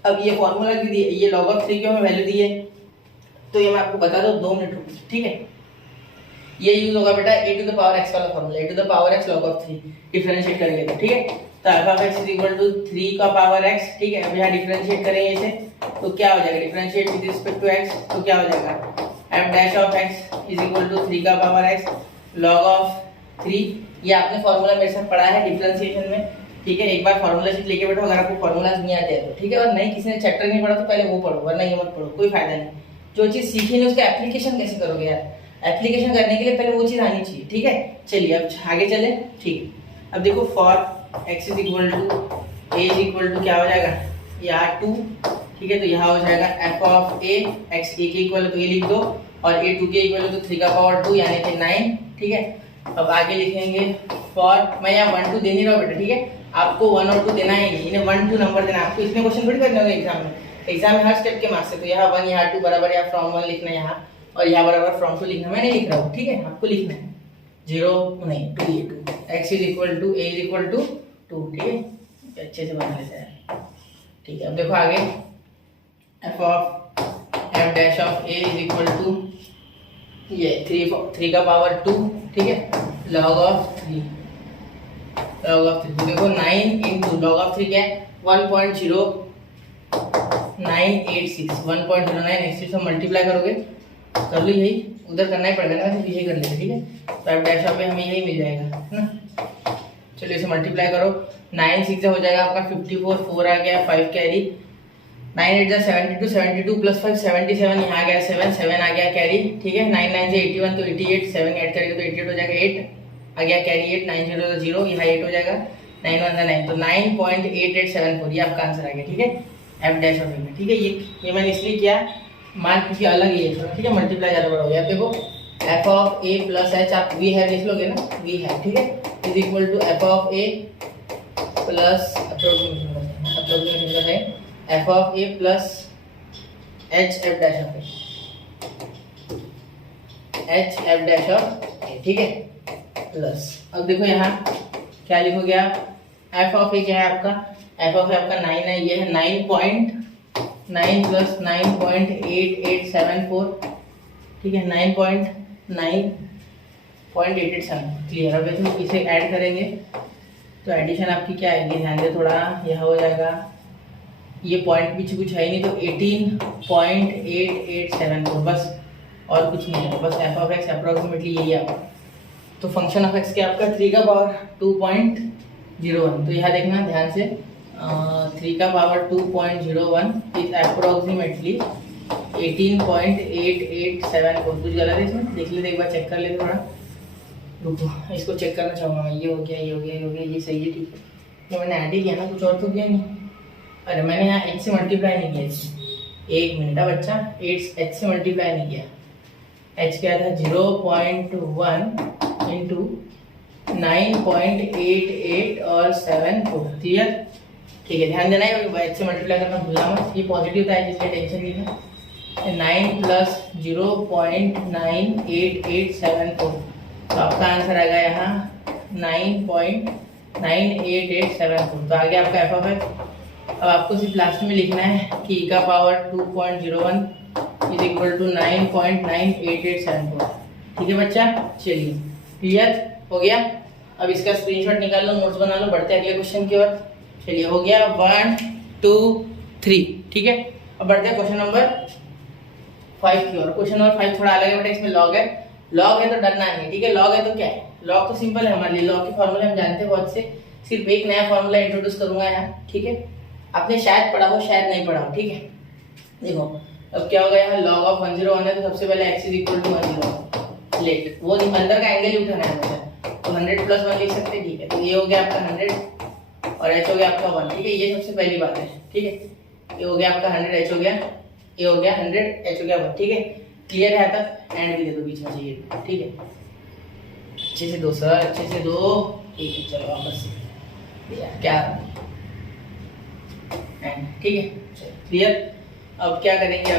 अब ये फॉर्मूला भी दिए, ये log of 3 की हमें वैल्यू दी है तो ये मैं आपको बता दो 2 मिनट रुकिए। ठीक है, ये यूज होगा बेटा a to the power x वाला formula, a to the power x log of 3 differentiate करेंगे तो। ठीक है, तो alpha of x is equal to 3 का पावर x। ठीक है, अब यहाँ डिफरेंशिएट करेंगे इसे तो क्या हो जाएगा, differentiate with respect to x तो क्या हो जाएगा, f dash of x is equal to 3 का पावर x log ऑफ 3। ये आपने फॉर्मूला मेरे साथ पढ़ा है डिफरेंशिएशन में। ठीक है, एक बार फॉर्मूला शीट लेके बैठो अगर आपको फॉर्मूलाज नहीं आते हैं तो। ठीक है, और नहीं किसी ने चैप्टर नहीं पढ़ा तो पहले वो पढ़ो, वरना ये मत पढ़ो, कोई फायदा नहीं। जो चीज सीखी नहीं उसका एप्लीकेशन कैसे करोगे यार, एप्लीकेशन करने के लिए पहले वो चीज आनी चाहिए। ठीक है, चलिए अब आगे चले। ठीक है, अब देखो for x is equal to a is equal to क्या हो जाएगा, यहाँ 2। ठीक है, तो यहाँ हो जाएगा f of a, x a के इक्वल तो ये लिख दो और a 2 के इक्वल तो 3 का पावर 2 यानी कि 9। ठीक है, अब आगे लिखेंगे फॉर, मैं यहाँ 1 2 दे नहीं रहा हूँ बेटा। ठीक है, आपको 1 और 2 देना ही नहीं, इन्हें 1 2 नंबर देना। आपको इसमें क्वेश्चन थोड़ी करने होंगे एग्जाम में, एग्जाम में हर स्टेप के मार्क्स है। तो यहाँ 1 यहाँ 2 बराबर, यहाँ फ्रॉम 1 लिखना है यहाँ, और यहाँ बराबर फ्रॉम 2 लिखना। मैं नहीं लिख रहा हूँ, ठीक है, आपको लिखना है 0 नहीं 2 ये 2 x is equal to a is equal to 2। ठीक है, अच्छे से बना लेते हैं। ठीक है, अब देखो आगे f of f dash of a is equal to ये 3 का पावर 2। ठीक है, log ऑफ 3 तो देखो 9 इंटू log ऑफ 3 क्या है 1.0986 1.0986 से मल्टीप्लाई करोगे कर लो, यही उधर करना ही पड़ेगा ना, सिर्फ यही कर लेंगे। ठीक है, तो f डैश ऑफ हमें यही मिल जाएगा है ना। चलिए इसे मल्टीप्लाई करो, 9 6 से हो जाएगा आपका 54, 4 आ गया 5 कैरी, 9 8 जा 72, 72 प्लस 5 77, यहाँ आ गया 7 7 आ गया कैरी। ठीक है, 9 9 से 81 तो 88, 7 ऐड करेंगे तो 88 हो जाएगा, 8 आ गया कैरी 8, 9 0 तो 0, यहाँ 8 हो जाएगा, 9 1 9 तो 9.8874 ये आपका आंसर आ गया। ठीक है, f डैश ऑफ a। ठीक है, ये मैंने इसलिए किया मान क्योंकि अलग ही है थोड़ा। ठीक है, मल्टीप्लाई ज़्यादा बड़ा हो गया। देखो f of a plus h आप वी हैव लिख लोगे ना, वी हैव। ठीक है, is equal to f of a plus approximation है f of a plus h f dash of a, h f dash of a। ठीक है, प्लस अब देखो यहाँ क्या लिखोगे आप, f ऑफ a क्या है आपका, f ऑफ a आपका 9 है, ये है 9.9 प्लस 9.8874। ठीक है, 9.887 क्लियर। अब देखो इसे ऐड करेंगे तो एडिशन आपकी क्या आएगी, ध्यान दे थोड़ा, यह हो जाएगा, ये पॉइंट पीछे कुछ है ही नहीं तो 18.8874 बस, और कुछ नहीं है, बस f ऑफ x अप्रोक्सीमेटली यही है आपका। तो फंक्शन ऑफ x क्या आपका 3 का पावर 2.01। तो यहाँ देखना ध्यान से, 3 का पावर 2.01 इज अप्रोक्सीमेटली 18.8874। कुछ गलत है इसमें, देख लेते एक बार, चेक कर लेते थोड़ा, रुको इसको चेक करना चाहूँगा मैं। ये हो गया, ये हो गया, ये हो गया, ये सही है। ठीक है, तो मैंने ऐड ही किया ना, कुछ और तो किया नहीं। अरे मैंने यहाँ h से मल्टीप्लाई नहीं किया इसमें, एक मिनट बच्चा, h से मल्टीप्लाई नहीं किया, h क्या था 0.1 इंटू 9.88 और 74। क्लियर? ठीक है, ध्यान देना है h से मल्टीप्लाई करना भूलना मत, ये पॉजिटिव था जिसलिए टेंशन नहीं है। 9 प्लस 0.98874, तो आपका आंसर आएगा यहाँ 9.98874। तो आगे आपका एफ ऑफ एक्स। अब आपको सिर्फ लास्ट में लिखना है कि e का पावर 2.01 इज इक्वल टू 9.98874। ठीक है बच्चा, चलिए क्लियर हो गया। अब इसका स्क्रीनशॉट निकाल लो, नोट्स बना लो, बढ़ते हैं अगले क्वेश्चन की ओर। चलिए हो गया 1 2 3। ठीक है, अब बढ़ते हैं क्वेश्चन नंबर 5 की ओर। क्वेश्चन नंबर 5 थोड़ा अलग है बेटा, इसमें लॉग है। लॉग है तो डरना नहीं, ठीक है। लॉग है तो क्या है, लॉग तो सिंपल है हमारे लिए, लॉग के फॉर्मूले हम जानते हैं बहुत से। सिर्फ एक नया फॉर्मूला इंट्रोड्यूस करूंगा यहाँ, ठीक है। आपने शायद पढ़ा हो शायद नहीं पढ़ा हो, ठीक है। देखो अब क्या होगा, यहाँ log ऑफ 101 है तो सबसे पहले x is equal to 101 let, वो अंदर का एंगल ही उठाना है मुझे, तो 100 प्लस 1 लिख सकते हैं, ठीक है। तो ये हो गया आपका 100 और h हो गया आपका 1, ठीक है। ये सबसे पहली बात है, ठीक है। ये हो गया आपका 100, h हो गया, ये हो गया 100, h हो गया 1, ठीक है। क्लियर है तक? एंड भी दे दो बीच में चाहिए, ठीक है। अच्छे से दो सर, अच्छे से दो, ठीक है। चलो वापस क्या एंड, ठीक है, क्लियर। अब क्या करेंगे,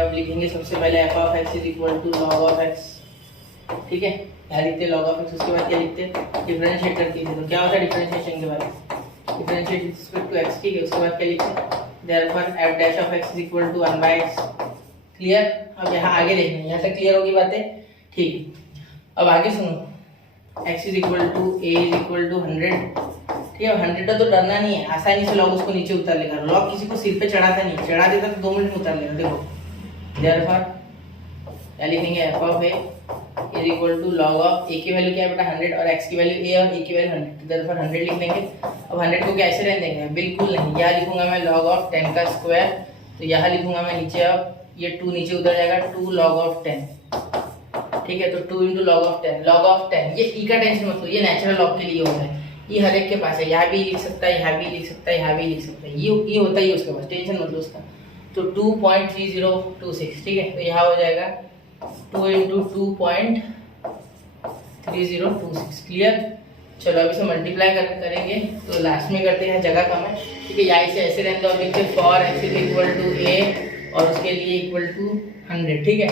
अब लिखेंगे सबसे पहले f of x is equal to log of x, ठीक है। क्या लिखते हैं, लॉग ऑफ एक्स, उसके बाद क्या लिखते हैं, डिफरेंशिएट करते हैं। तो क्या होता है डिफरेंशिएशन के बाद, differentiate with respect to x, ठीक है। उसके बाद क्या लिखते हैं, therefore f dash of x is equal to 1/x। Clear. अब यहाँ आगे देखना है, यहाँ तक क्लियर होगी बातें, ठीक है। अब आगे सुनो, x is equal to a is equal to 100, ठीक है। 100 का तो डरना नहीं है, आसानी से लॉग उसको नीचे उतार लेगा। लॉग किसी को सिर पे चढ़ाता नहीं, चढ़ा देता तो 2 मिनट में उतार लेगा। देखो देयरफॉर क्या लिखेंगे, f of a is equal to log of a की वैल्यू क्या है बेटा 100 और x की वैल्यू a और a की वैल्यू 100, देयरफॉर 100 लिख देंगे। अब 100 को कैसे रहने देंगे, बिल्कुल नहीं। यहाँ लिखूंगा मैं log ऑफ 10 का स्क्वायर, तो यहाँ लिखूंगा मैं नीचे, अब ये 2 नीचे उतर जाएगा, 2 log ऑफ 10, ठीक है। तो 2 into log of 10, log of 10, ये ई का टेंशन मत लो, ये नेचुरल लॉग के लिए होता है। ये हर एक के पास है, यहाँ भी लिख सकता है, यहाँ भी लिख सकता है, यहाँ भी लिख सकता है, ये होता ही उसके पास, टेंशन मत लो उसका। तो 2.3026, ठीक है। तो यहाँ हो जाएगा 2 इंटू 2.3026, क्लियर। चलो अब इसे मल्टीप्लाई करेंगे, तो लास्ट में करते हैं, जगह कम है, ठीक है। यहाँ इसे ऐसे रहने दो, लिखते हैं for x is equal to a और उसके लिए इक्वल टू 100, ठीक है।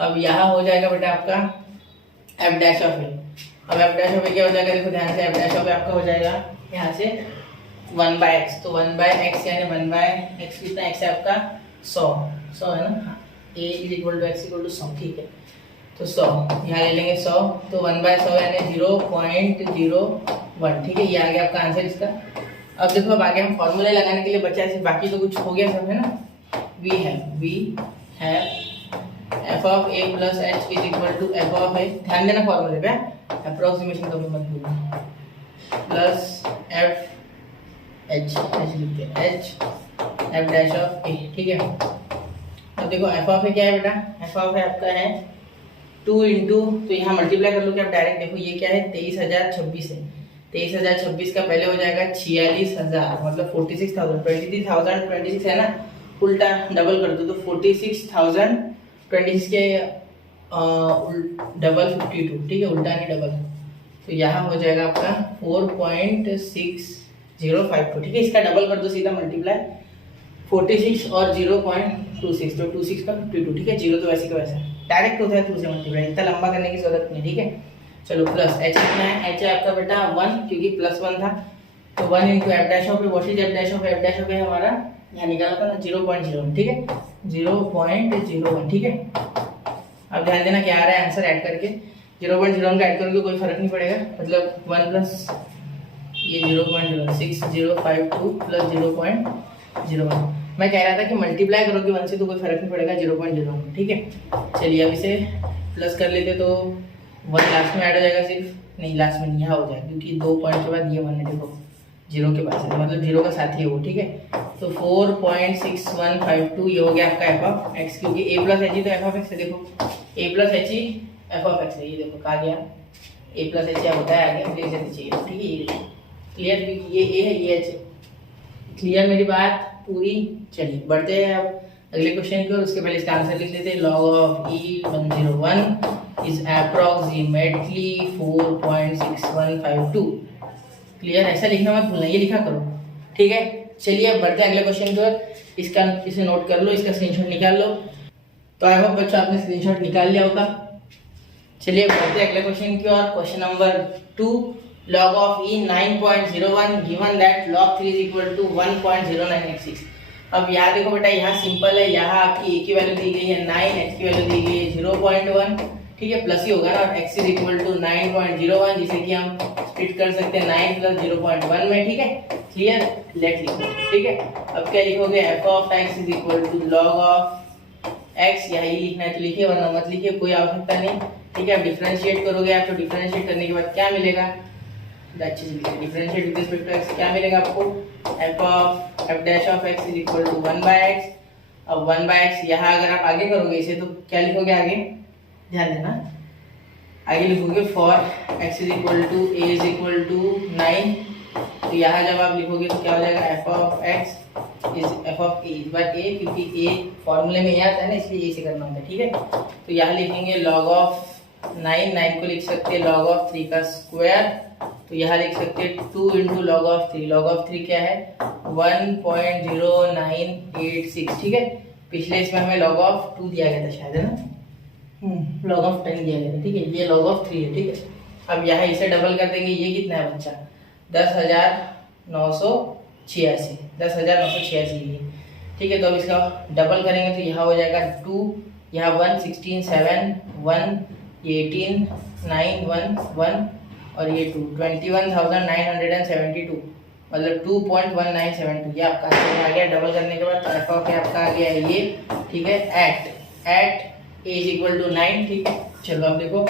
अब यहाँ हो जाएगा बेटा आपका एफ डैश ऑफ ए। अब एफ डैश ऑफ ए क्या हो जाएगा, देखो ध्यान से, एफ डैश ऑफ ए आपका हो जाएगा यहाँ से 1/x, तो 1/x यानी 1/x कितना, x है आपका 100 है ना, हाँ। a is equal to x equal to 100, ठीक है। तो 100 यहाँ ले लेंगे 100, तो 1/100 यानी 0.01, ठीक है। ये आ गया आपका आंसर इसका। अब देखो, अब आगे हम फॉर्मूले लगाने के लिए बचा है, बाकी तो कुछ हो गया सब, है ना। We have f of a plus h is equal to f of a, ध्यान देना फॉर्मूले पे, अप्रोक्सीमेशन कभी मत भूलना, प्लस f h लिखते हैं h f dash of a, ठीक है। अब देखो f ऑफ a क्या है बेटा, f ऑफ a आपका है 2 इंटू, तो यहाँ मल्टीप्लाई कर लो क्या आप डायरेक्ट, देखो ये क्या है 23,026 है, 23,026 का पहले हो जाएगा 46,000, मतलब 46,000, 23,026 है ना, उल्टा डबल कर दो तो 46,026 के डबल 52, ठीक है, उल्टा नहीं डबल। तो यहाँ हो जाएगा आपका 4.6052, ठीक है। इसका डबल कर दो सीधा मल्टीप्लाई, 46 और 0.26, तो 26 का 52, ठीक है। 0 तो वैसे का वैसा डायरेक्ट होता है 2 से मल्टीप्लाई, इतना लंबा करने की जरूरत नहीं, ठीक है। चलो प्लस h कितना है, h है आपका बेटा 1, क्योंकि प्लस 1 था, तो 1 into F dash of A, what is F dash of A हमारा यहाँ निकाला था ना 0.01, ठीक है, 0.01, ठीक है। अब ध्यान देना क्या आ रहा है आंसर ऐड करके, 0.01 का ऐड करोगे कोई फर्क नहीं पड़ेगा, मतलब 1 प्लस ये 0.06052 प्लस 0.01। मैं कह रहा था कि मल्टीप्लाई करोगे 1 से तो कोई फर्क नहीं पड़ेगा 0.01, ठीक है। चलिए अब इसे प्लस कर लेते, तो 1 लास्ट में ऐड हो जाएगा, सिर्फ नहीं लास्ट में यहाँ हो जाएगा, क्योंकि 2 पॉइंट के बाद ये 1 है, देखो 0 के पास है, मतलब 0 का साथ ही है वो, ठीक है। तो 4.6152 ये हो गया आपका एफ ऑफ एक्स, क्योंकि a प्लस एच ही तो एफ ऑफ एक्स है, देखो a plus H he F of x है, ये देखो कहा गया a प्लस एच या होता है आगे, प्लीज चाहिए, ठीक है। ये क्लियर, ये a है ये h है, क्लियर मेरी बात पूरी। चलिए बढ़ते हैं अब अगले क्वेश्चन की और उसके पहले इसका आंसर लिख लेते हैं। Log of E101 is approximately 4.6152। Clear, ऐसा लिखना मत भूलना, ये लिखा करो, ठीक है। चलिए अब बढ़ते हैं अगले क्वेश्चन की ओर। इसका इसे नोट कर लो, इसका स्क्रीनशॉट निकाल लो। तो आई होप बच्चों आपने स्क्रीनशॉट निकाल लिया होगा। चलिए बढ़ते हैं अगले क्वेश्चन की ओर। Question number 2, log of E 9.01 given that log 3 is equal to 1.0986। अब यहाँ देखो बेटा, यहाँ सिंपल है, यहाँ आपकी ए की वैल्यू दी गई है 9, एच की वैल्यू दी गई है 0.1, ठीक है, प्लस ही होगा ना, और x इज इक्वल टू 9.01, जिसे कि हम स्प्लिट कर सकते हैं 9 प्लस 0.1 में, ठीक है। क्लियर, लेट लिखो, ठीक है। अब क्या लिखोगे, f of x is equal to log of x, यही लिखना है तो लिखिए, वरना मत लिखिए, कोई आवश्यकता नहीं, ठीक है। अब डिफरेंशिएट करोगे आप, तो डिफरेंशिएट करने के बाद क्या मिलेगा, differentiate with respect to x क्या मिलेगा आपको, f dash of x is equal to 1/x। अब 1/x यहाँ अगर आप आगे करोगे इसे तो क्या लिखोगे आगे, ध्यान देना, आगे लिखोगे for x is equal to a is equal to 9। तो यहाँ जब आप लिखोगे तो क्या हो जाएगा, f of x is f of a, but a क्योंकि a फॉर्मूले में यहाँ आता है ना, इसलिए a से करना होता है, ठीक है। तो यहाँ लिखेंगे log ऑफ 9 को लिख सकते हैं log ऑफ 3 का स्क्वायर, तो यहाँ लिख सकते हैं 2 into log of 3। log of 3 क्या है, 1.0986, ठीक है। पिछले इसमें हमें log ऑफ 2 दिया गया था शायद, है ना, log ऑफ 10 दिया गया था, ठीक है। ये log ऑफ 3 है, ठीक है। अब यहाँ इसे डबल कर देंगे, ये कितना है बच्चा, 10,986, 10,986 ये, ठीक है। तो अब इसका डबल करेंगे तो यहाँ हो जाएगा 2, यहाँ 1, 16, 7, 1, 18, 9, 1, 1 और ये 2, 21,972, मतलब 2.1972, ये आपका आ गया। डबल करने के बाद एफ ऑफ आपका आ गया है ये, ठीक है, at a is equal to 9, ठीक है। चलो अब देखो,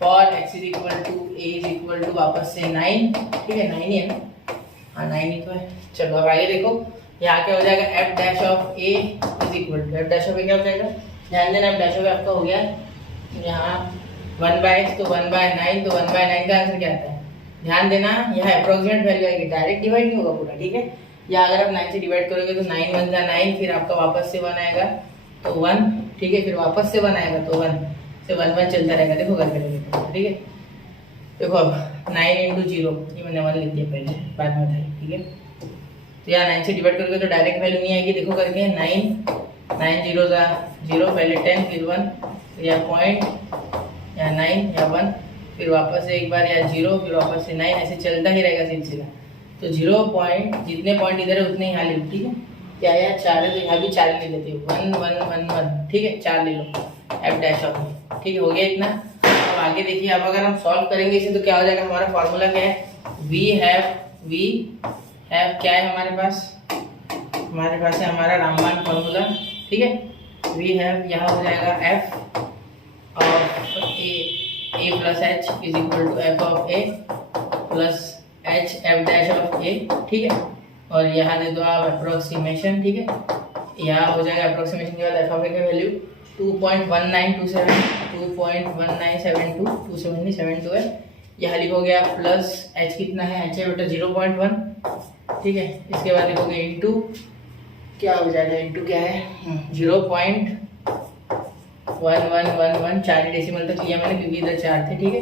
for x is equal to A is equal to वापस से 9, ठीक है, 9 ही है ना, हाँ 9 ही तो है। चलो अब आगे देखो, यहाँ क्या हो जाएगा, F dash of A is equal to, F dash of A क्या हो जाएगा, ध्यान देना, एफ डैश ऑफ ए आपका हो गया यहाँ 1/x, तो 1/9, तो 1/9 का आंसर क्या आता है, ध्यान देना, यहाँ अप्रोक्सीमेट वैल्यू आएगी, डायरेक्ट डिवाइड नहीं होगा पूरा, ठीक है। या अगर आप 9 से डिवाइड करोगे तो 9 1 का 9, फिर आपका वापस से 1 आएगा तो 1, ठीक है, फिर वापस से 1 आएगा तो 1 से 1 1 चलता रहेगा, देखो करके देखो, ठीक है। देखो अब 9 इंटू 0, ये मैंने 1 लिख दिया पहले, बाद में था, ठीक है। तो यहाँ 9 से डिवाइड करोगे तो डायरेक्ट वैल्यू नहीं आएगी, देखो करके 9 0 का 0, पहले 10 फिर 1, या पॉइंट, या 9 या 1, फिर वापस से एक बार या 0, फिर वापस से 9, ऐसे चलता ही रहेगा सिलसिला। तो 0 पॉइंट, जितने पॉइंट इधर है उतने यहाँ ले लो, ठीक है। क्या यहाँ 4 है तो यहाँ भी 4 ले लेते हो, 1 1 1 1, ठीक है, 4 ले लो, एफ डैश ऑफ, ठीक है, हो गया इतना। अब आगे देखिए, अब अगर हम सॉल्व करेंगे इसे तो क्या हो जाएगा, हमारा फॉर्मूला क्या है, वी हैव क्या है हमारे पास है हमारा रामबाण फॉर्मूला, ठीक है। वी हैव यहाँ हो जाएगा F of A plus H is equal to F of A plus H F dash of A, ठीक है। और यहाँ दे दो आप अप्रोक्सीमेशन, ठीक है, यहाँ हो जाएगा अप्रोक्सीमेशन के बाद एफ ऑफ ए का वैल्यू 2.1927, 2.1972 है। यहाँ लिखोगे आप प्लस एच कितना है, एच है बेटा 0.1, ठीक है। इसके बाद लिखोगे इंटू, क्या हो जाएगा, इंटू क्या है 0.1111, 4 डेसिमल तक लिया मैंने क्योंकि इधर 4 थे, ठीक है।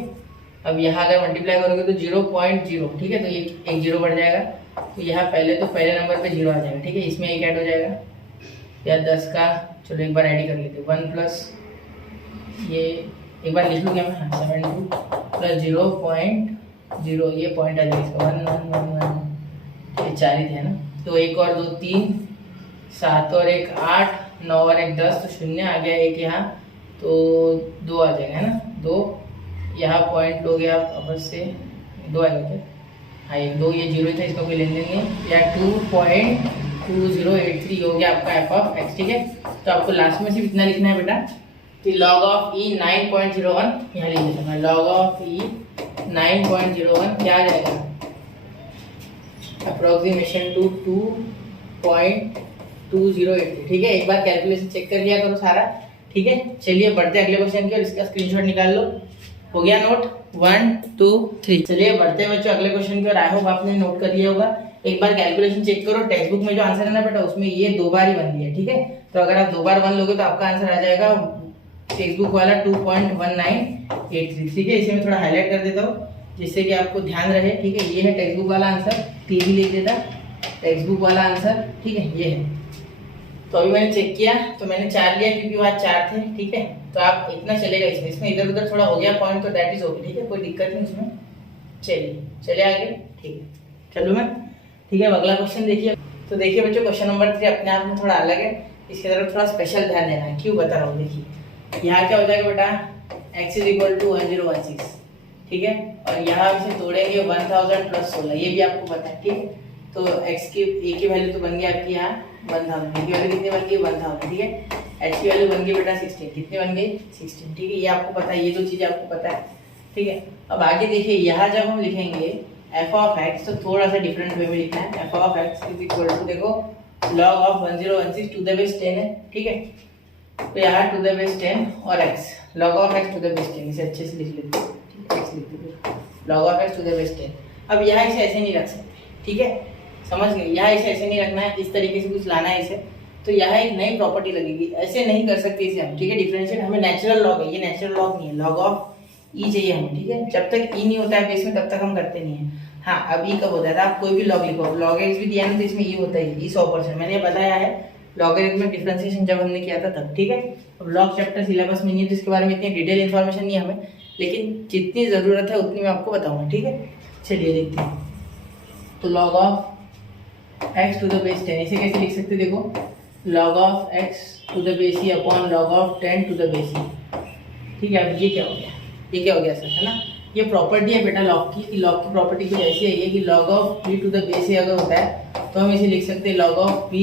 अब यहाँ अगर मल्टीप्लाई करोगे तो 0.0, ठीक है, तो ये एक 0 बढ़ जाएगा, तो यहाँ पहले नंबर पे 0 आ जाएगा, ठीक है। इसमें एक ऐड हो जाएगा, या 10 का, चलो एक बार ऐड ही कर लेते, 1 प्लस ये एक बार लिख लूँ क्या मैं, 72 प्लस 0.0, ये पॉइंट आ जाएगा इसका 1 1 1 1, ये 4 ही थे ना, तो 1 और 2 3, 7 और 1 8, 9 और 1 10, तो 0 आ गया, 1 यहाँ तो 2 आ जाएगा, है ना, 2 यहाँ पॉइंट लोगे आप आपस से 2 आएगा क्या, हाँ ये 2, ये 0 था, इसका कोई लेन देन नहीं, या 2.2083 हो गया आपका एफ ऑफ एक्स, ठीक है। तो आपको लास्ट में सिर्फ इतना लिखना है बेटा कि log ऑफ ई 9.01, यहाँ लिख देता मैं, log ऑफ ई 9.01 क्या आ जाएगा, अप्रोक्सीमेशन टू 2.2083, ठीक है। एक बार कैलकुलेशन चेक कर लिया करो सारा, ठीक है। चलिए बढ़ते अगले क्वेश्चन की और इसका स्क्रीनशॉट निकाल लो, हो गया नोट। 1 2 3। चलिए बढ़ते हैं बच्चों अगले क्वेश्चन की ओर। आई होप आपने नोट कर लिया होगा। एक बार कैलकुलेशन चेक करो, टेक्स्ट बुक में जो आंसर है ना बेटा उसमें ये 2 बार ही बन दिया, ठीक है। तो अगर आप 2 बार 1 लोगे तो आपका आंसर आ जाएगा टेक्स्ट बुक वाला 2.1983, ठीक है। इसे मैं थोड़ा हाईलाइट कर देता हूँ जिससे कि आपको ध्यान रहे, ठीक है। ये है टेक्स्ट बुक वाला आंसर, टी भी लिख देता टेक्स्ट बुक वाला आंसर, ठीक है। ये है, तो अभी मैंने चेक किया तो मैंने 4 लिया क्योंकि वहाँ 4 थे, ठीक है। तो आप इतना चलेगा इसमें इधर उधर थोड़ा हो गया पॉइंट तो दैट इज ओके, ठीक है, कोई दिक्कत नहीं उसमें। चलिए आगे, ठीक है। चलो मैं, ठीक है। अब अगला क्वेश्चन देखिए। तो देखिए बच्चों क्वेश्चन नंबर 3 अपने आप में थोड़ा अलग है, इसके तरफ थोड़ा स्पेशल ध्यान देना है। क्यों बता रहा हूँ, देखिए यहाँ क्या हो जाएगा बेटा, x = 1016, ठीक है। और यहाँ इसे तोड़ेंगे 1000 + 16, ये भी आपको पता है, ठीक है। तो x की a की वैल्यू तो बन गई आपकी यहाँ 1000, b की वैल्यू कितनी बन गई 1000, ठीक है। h की वैल्यू बन गई बेटा 16, कितनी बन गई 16, ठीक है। ये आपको पता है, ये दो चीजें आपको पता है, ठीक है। अब आगे देखिए यहाँ जब हम लिखेंगे f(x) तो थोड़ा सा डिफरेंट वे में लिखना है। f(x) = देखो log of 1016 to the base 10 है, ठीक है। तो यहाँ to the base 10 और x log of x to the base 10, इसे अच्छे से लिख लेते हैं, ठीक है। x लिख देते log of x to the base 10। अब यहाँ इसे ऐसे नहीं रख सकते, ठीक है, समझ गए। यहाँ इसे ऐसे नहीं रखना है, इस तरीके से कुछ लाना है इसे। तो यहाँ एक नई प्रॉपर्टी लगेगी, ऐसे नहीं कर सकते इसे हम, ठीक है। डिफरेंशिएट हमें नेचुरल लॉग है, ये नेचुरल लॉग नहीं है, log of e चाहिए हमें, ठीक है। जब तक e नहीं होता है बेस में तब तक हम करते नहीं है। हाँ, अब e कब होता है, आप कोई भी लॉग लिखो, log x भी दिया ना तो इसमें e होता है, e 100%, मैंने ये बताया है लॉगरिथम में डिफरेंशिएशन जब हमने किया था तब, ठीक है। अब लॉग चैप्टर सिलेबस में नहीं है तो इसके बारे में इतनी डिटेल इन्फॉर्मेशन नहीं है हमें, लेकिन जितनी ज़रूरत है उतनी मैं आपको बताऊंगा, ठीक है। चलिए देखते हैं। तो log of x to the base 10, इसे कैसे लिख सकते देखो, log of x to the base e upon log of 10 to the base e, ठीक है। अब ये क्या हो गया, ये क्या हो गया सर, है ना। ये प्रॉपर्टी है बेटा लॉग की, लॉग की प्रॉपर्टी कुछ ऐसी है कि log of b to the base e अगर होता है तो हम इसे लिख सकते हैं log of b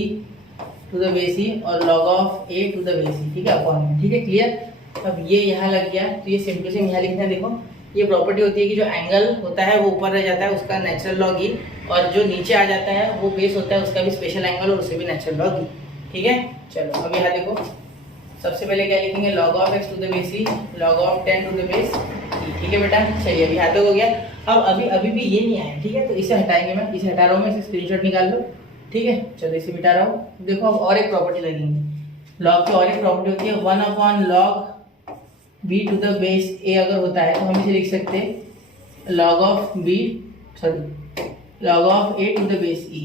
to the base e और log of a to the base e, ठीक है, अपॉन में, ठीक है, क्लियर। अब ये यहाँ लग गया तो ये सिंपल से यहाँ लिखना है। देखो ये प्रॉपर्टी होती है कि जो एंगल होता है वो ऊपर रह जाता है उसका नेचुरल लॉग ई, और जो नीचे आ जाता है वो बेस होता है उसका भी स्पेशल एंगल और उसे भी नेचुरल लॉग ई, ठीक है। चलो अब यहाँ देखो, सबसे पहले क्या लिखेंगे, log of x to the base e log of 10 to the base e, ठीक है बेटा। चलिए अभी यहाँ तक हो गया। अब अभी भी ये नहीं आया, ठीक है, तो इसे हटाएंगे, मैं इसे हटा रहा हूँ, मैं इसे स्क्रीनशॉट निकाल लो, ठीक है। चलो इसे मिटा रहा हूँ। देखो अब और एक प्रॉपर्टी लगेंगी लॉग की, और एक प्रॉपर्टी होती है 1/log b to the base a अगर होता है तो हम इसे लिख सकते हैं log of a to the base e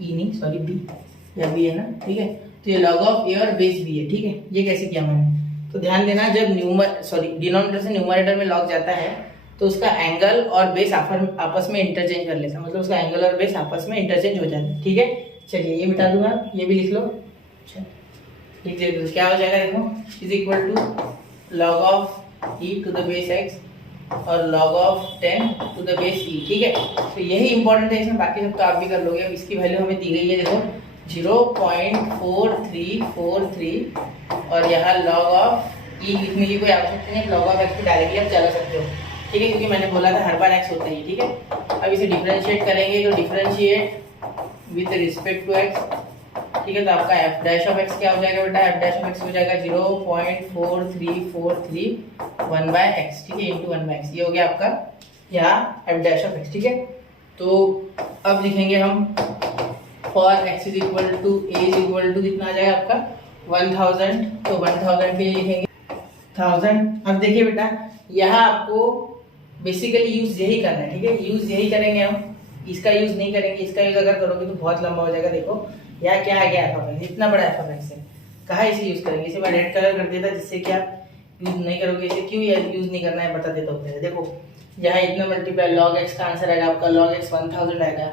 नहीं सॉरी b, या b है ना, ठीक है। तो ये log of a और बेस b है, ठीक है। ये कैसे किया मैंने, तो ध्यान देना, जब डिनोमिनेटर से न्यूमरेटर में लॉग जाता है तो उसका एंगल और बेस आपस में इंटरचेंज कर लेता है, मतलब उसका एंगल और बेस आपस में इंटरचेंज हो जाता है, ठीक है। चलिए ये मिटा दूंगा, ये भी लिख लो, लिख दे दो, क्या हो जाएगा देखो, = log of e to the base x और log of 10 to the base e, ठीक है। तो यही इंपॉर्टेंट है इसमें, बाकी सब तो आप भी कर लोगे। अब इसकी वैल्यू हमें दी गई है, देखो 0.4343 और यहाँ log of e लिखने की कोई आवश्यकता नहीं, log of x को डायरेक्टली आप चला सकते हो, ठीक है, क्योंकि मैंने बोला था हर बार x होता है, ठीक है। अब इसे डिफरेंशिएट करेंगे तो differentiate with respect to x, ठीक है। तो आपका f' क्या हो जाएगा बेटा, f' हो जाएगा 0.4343 1/x, ठीक है, इंटू 1/x, ये हो गया आपका यहाँ f', ठीक है। तो अब लिखेंगे हम फॉर x = a कितना आ जाएगा आपका 1000, तो 1000 के लिए लिखेंगे 1000। अब देखिए बेटा यहाँ आपको बेसिकली यूज यही करना है, ठीक है, यूज यही करेंगे हम, इसका यूज नहीं करेंगे। इसका यूज अगर करोगे तो बहुत लंबा हो जाएगा। देखो यहाँ क्या आ गया f(x), इतना बड़ा f(x) है, कहाँ इसे यूज करेंगे, इसे मैं रेड कलर कर देता जिससे कि आप यूज नहीं करोगे। इसे क्यों यूज नहीं करना है बता देता हूँ। देखो यहाँ इतना मल्टीप्लाई log x का आंसर आएगा आपका, log x 1000 आएगा,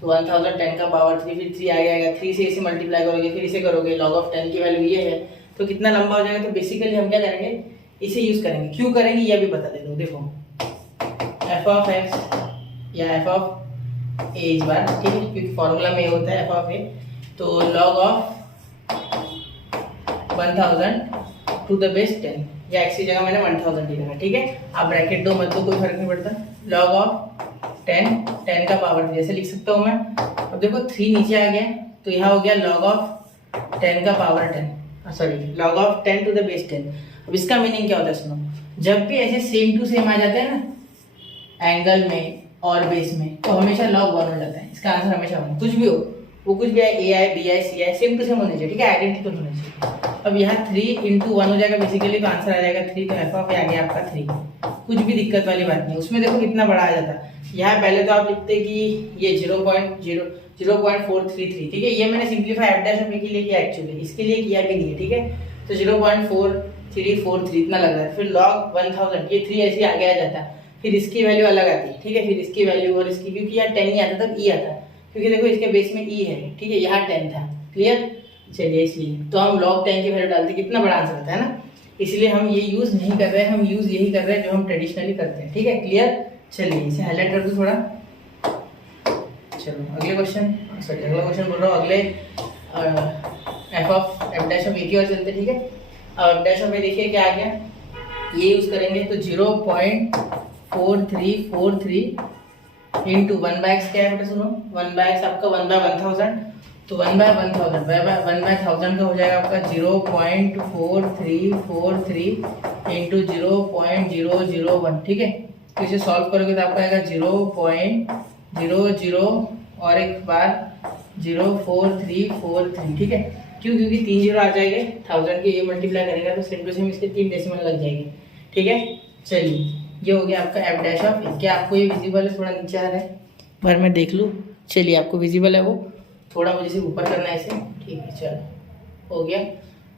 तो 1000 10 का पावर 3, फिर 3 आएगा, 3 से इसे मल्टीप्लाई करोगे, फिर इसे करोगे, log of 10 की वैल्यू ये है, तो कितना लंबा हो जाएगा। तो बेसिकली हम क्या करेंगे, इसे यूज करेंगे। क्यों करेंगे ये भी बता देता हूँ। देखो f(x) या f(a) इस बार, ठीक है, क्योंकि फॉर्मूला में ये होता है f(a), तो log of 1000 to the base 10, या x की जगह मैंने 1000 लिखा है, ठीक है। आप ब्रैकेट दो मत दो, कोई फर्क नहीं पड़ता। log of 10 का पावर 3 ऐसे लिख सकता हूँ मैं। अब देखो 3 नीचे आ गया तो यहाँ हो गया log of 10 का power 10, log of 10 to the base 10। अब इसका मीनिंग क्या होता है सुनो, जब भी ऐसे सेम टू सेम आ जाते हैं ना, एंगल में और बेस में, तो हमेशा log 1 हो जाता है। इसका आंसर हमेशा 1, कुछ भी हो, वो कुछ भी आए, ए आए, बी आए, सी आए, सेम टू सेम होने चाहिए, ठीक है, आइडेंटिकल होने चाहिए। अब यहाँ 3 × 1 हो जाएगा बेसिकली, तो आंसर आ जाएगा 3, तो एफ ऑफ ए आ गया आपका 3। कुछ भी दिक्कत वाली बात नहीं, उसमें देखो कितना बड़ा आ जाता। यहाँ पहले तो आप लिखते कि ये 0.4333, ठीक है, ये मैंने सिंप्लीफाई एफ डैश ऑफ ए के लिए किया, एक्चुअली इसके लिए किया भी नहीं है, ठीक है। तो 0.4343 इतना लग रहा है, फिर log 1000, ये 3 ऐसे आगे आ जाता है, फिर इसकी वैल्यू अलग आती है, ठीक है, फिर इसकी वैल्यू और इसकी, क्योंकि यहाँ 10 ही आता तब ई आता, क्योंकि देखो इसके बेस में ई है, ठीक है, यहाँ 10 था, क्लियर। चलिए इसलिए तो हम log 10 की वैल्यू डालते, कितना बड़ा आंसर आता है ना, इसलिए हम ये यूज नहीं कर रहे हैं, हम यूज यही कर रहे हैं जो हम ट्रेडिशनली करते हैं, ठीक है, क्लियर। चलिए इसे हाईलाइट कर दूं थोड़ा। चलो अगले क्वेश्चन, सॉरी अगला क्वेश्चन बोल रहा हूँ, अगले एफ डैश ऑफ ए की ओर चलते, ठीक है। अब एफ डैश ऑफ ए देखिए क्या आ गया, ये यूज करेंगे तो 0.4343 इंटू 1/x क्या है बेटा, सुनो 1/x आपका 1/1000, तो 1/1000 1/1000 का हो जाएगा आपका 0.4343 इंटू 0.001, ठीक है। तो इसे सॉल्व करोगे तो आपका आएगा 0.00 और एक बार 04343, ठीक है। क्यों, क्योंकि 3 0 आ जाएंगे, 1000 के ये मल्टीप्लाई करेगा तो सेम टू सेम इसके 3 डेसिमल लग जाएंगे, ठीक है। चलिए ये हो गया आपका एफ डैश ऑफ ए। क्या आपको ये विजिबल है, थोड़ा नीचे आ रहा है, बार मैं देख लूँ। चलिए आपको विजिबल है, वो थोड़ा मुझे सिर्फ ऊपर करना है इसे, ठीक है। चलो हो गया,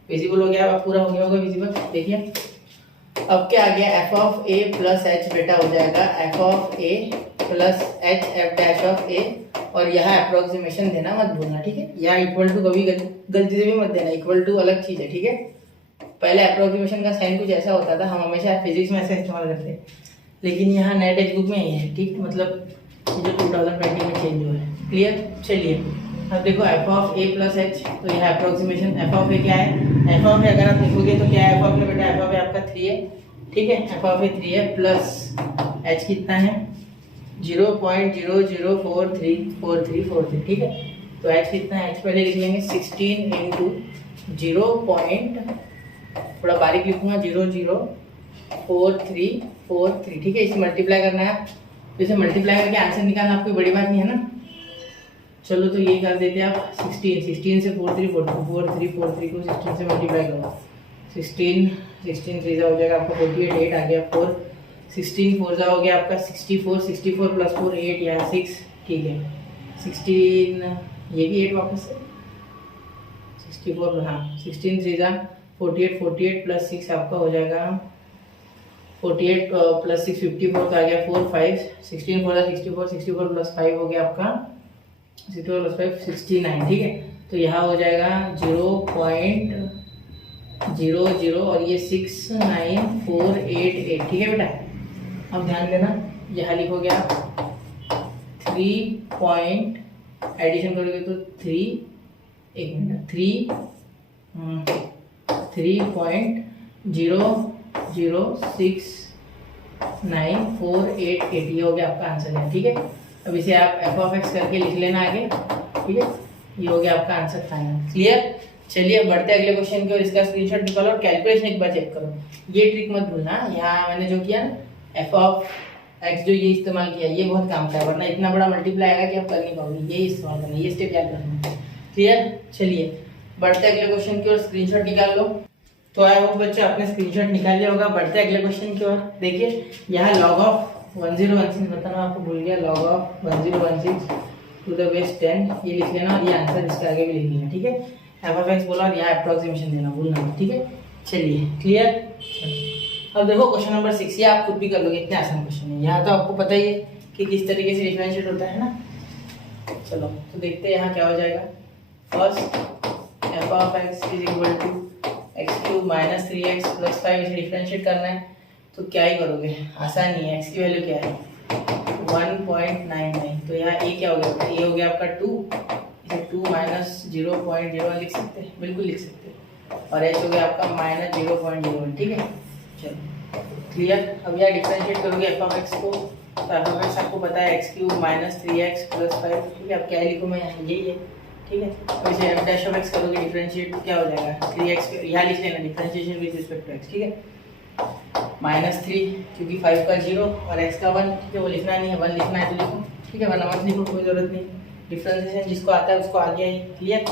विजिबल हो गया, अब पूरा हो गया होगा विजिबल, देखिए। अब क्या आ गया, F of A plus H बेटा हो जाएगा F of A plus H F dash of A, और यहाँ अप्रोक्सीमेशन देना मत भूलना, ठीक है। यहाँ इक्वल टू कभी गलती से भी मत देना, इक्वल टू अलग चीज़ है, ठीक है। पहले अप्रोक्सीमेशन का साइन कुछ ऐसा होता था, हम हमेशा फिजिक्स में ऐसा इस्तेमाल करते हैं, लेकिन यहाँ नए टेक्स्ट बुक में ये है, ठीक, मतलब जो 2020 में चेंज हुआ है, क्लियर। चलिए अब देखो F of A plus H, तो यह अप्रोक्सीमेशन एफ ऑफ ए क्या है, एफ ऑफ ए अगर आप देखोगे तो क्या है, एफ ऑफ ए बेटा, एफ ऑफ ए आपका 3 है, ठीक है, एफ ऑफ ए 3 है, प्लस एच कितना है 0.00434343, ठीक है। तो एच कितना है, एच पहले लिख लेंगे 16 इंटू 0. थोड़ा बारीक लिखूंगा 0.004343, ठीक है। इसे मल्टीप्लाई करना है, तो इसे मल्टीप्लाई करके आंसर निकालना आपको बड़ी बात नहीं है ना। चलो तो ये कर देते हैं आप 16 से 43 को 16 से मल्टीप्लाई करो, 16 3 हो जाएगा आपका 48, 8 आ गया 4, 16 4 हो गया आपका 64 प्लस 4 8 या 6, ठीक है। 16 ये भी 8 वापस से 64, हाँ 16 3 48 प्लस 6 आपका हो जाएगा 48 प्लस 6 54, तो आ गया 4 5, 16 4 64 प्लस 5 हो गया आपका 64 प्लस 5 69, ठीक है। तो यहाँ हो जाएगा 0.00 और ये 69488, ठीक है बेटा। अब ध्यान देना, यहाँ लिखोगे आप 3 एडिशन करोगे तो 3.0069488, ये हो गया आपका आंसर है, ठीक है। अब इसे आप एफ ऑफ एक्स करके लिख लेना आगे, ठीक है। ये हो गया आपका आंसर फाइनल, क्लियर। चलिए अब बढ़ते हैं अगले क्वेश्चन की और इसका स्क्रीनशॉट निकालो और कैलकुलेशन एक बार चेक करो। ये ट्रिक मत भूलना, यहाँ मैंने जो किया एफ ऑफ एक्स जो ये इस्तेमाल किया, ये बहुत काम का है, वरना इतना बड़ा मल्टीप्लाई आएगा कि आप कर नहीं पाओगे। ये इस्तेमाल करना, ये स्टेप याद रखना, क्लियर। चलिए बढ़ते अगले क्वेश्चन की ओर, स्क्रीनशॉट निकाल लो। तो आई होप बच्चे आपने स्क्रीनशॉट निकाल लिया होगा। बढ़ते अगले क्वेश्चन की ओर, देखिए यहाँ लॉग ऑफ 1016 बताना आपको भूल गया, log of 1016 to the base 10, ये लिख लेना और ये आंसर इसके आगे भी लिख लेना, ठीक है। एफ ऑफ एक्स बोला और यहाँ अप्रोक्सीमेशन देना भूलना, ठीक है। चलिए क्लियर। अब देखो क्वेश्चन नंबर 6, ये आप खुद भी कर लोगे, इतने आसान क्वेश्चन है। यहाँ तो आपको पता ही है कि किस तरीके से डिफरेंशिएट होता है ना। चलो तो देखते हैं यहाँ क्या हो जाएगा। First f of x is equal to x³ minus 3x plus 5, इसे डिफरेंशिएट करना है तो क्या ही करोगे, आसान नहीं है। x की वैल्यू क्या है 1.99, तो यहाँ a क्या हो गया, ये हो गया आपका 2, इसे 2 माइनस 0.01 लिख सकते हैं, बिल्कुल लिख सकते हैं, और h हो गया आपका माइनस 0.01, ठीक है। चलो क्लियर। अब यहाँ डिफरेंशिएट करोगे एफ ऑफ एक्स को, तो एफ ऑफ एक्स आपको पता है x³ माइनस 3x प्लस 5, ठीक है। अब क्या लिखूँ मैं, यहाँ यही है, ठीक है। अब इसे एफ डैश ऑफ एक्स करोगे डिफरेंशिएट, क्या हो जाएगा 3x, यहाँ लिख लेना differentiation with respect to x, ठीक है। -3 क्योंकि 5 का 0 और x का 1, ठीक है, वो लिखना नहीं है, 1 लिखना है तो लिखो, ठीक है, वरना मत लिखो, कोई ज़रूरत नहीं। डिफरेंशिएशन जिसको आता है उसको आ गया ही, क्लियर।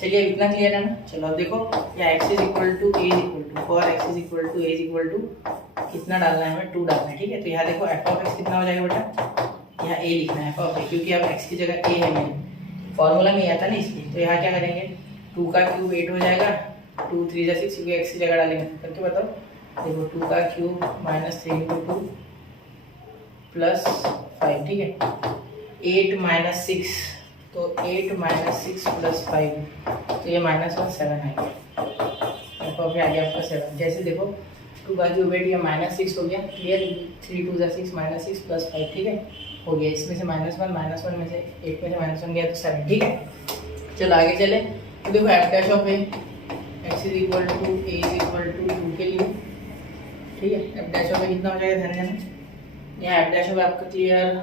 चलिए इतना क्लियर है ना। चलो अब देखो, या x is equal to a is equal to, for x is equal to a is equal to कितना डालना है हमें, 2 डालना है, ठीक है। तो यहाँ देखो f ऑफ x कितना हो जाएगा बेटा, यहाँ a लिखना है f ऑफ a, क्योंकि अब x की जगह a है मेरे फॉर्मूला में आता ना इसलिए। तो यहाँ क्या करेंगे, 2 का क्यूब 8 हो जाएगा, 2 3 जा 6, क्योंकि x की जगह डालेंगे, करके बताओ। देखो 2 का क्यूब -3 × 2 + 5, ठीक है। 8 - 6, तो 8 - 6 + 5, तो ये -1 7 आएगा, एफ ऑफ ए आ गया आपका 7। जैसे देखो 2 का क्यूब 8, ये -6 हो गया, क्लियर। 3 2 जा 6 -6 + 5, ठीक है, हो गया। इसमें से -1 में से 8 में से -1 गया तो 7, ठीक है। चलो आगे चले, तो देखो f dash of a, x is equal to a is equal to 2 के लिए, ठीक है। एफ डैश ऑफ ए कितना हो जाएगा, ध्यान देना। यहाँ एफ डैश ऑफ आपका क्लियर,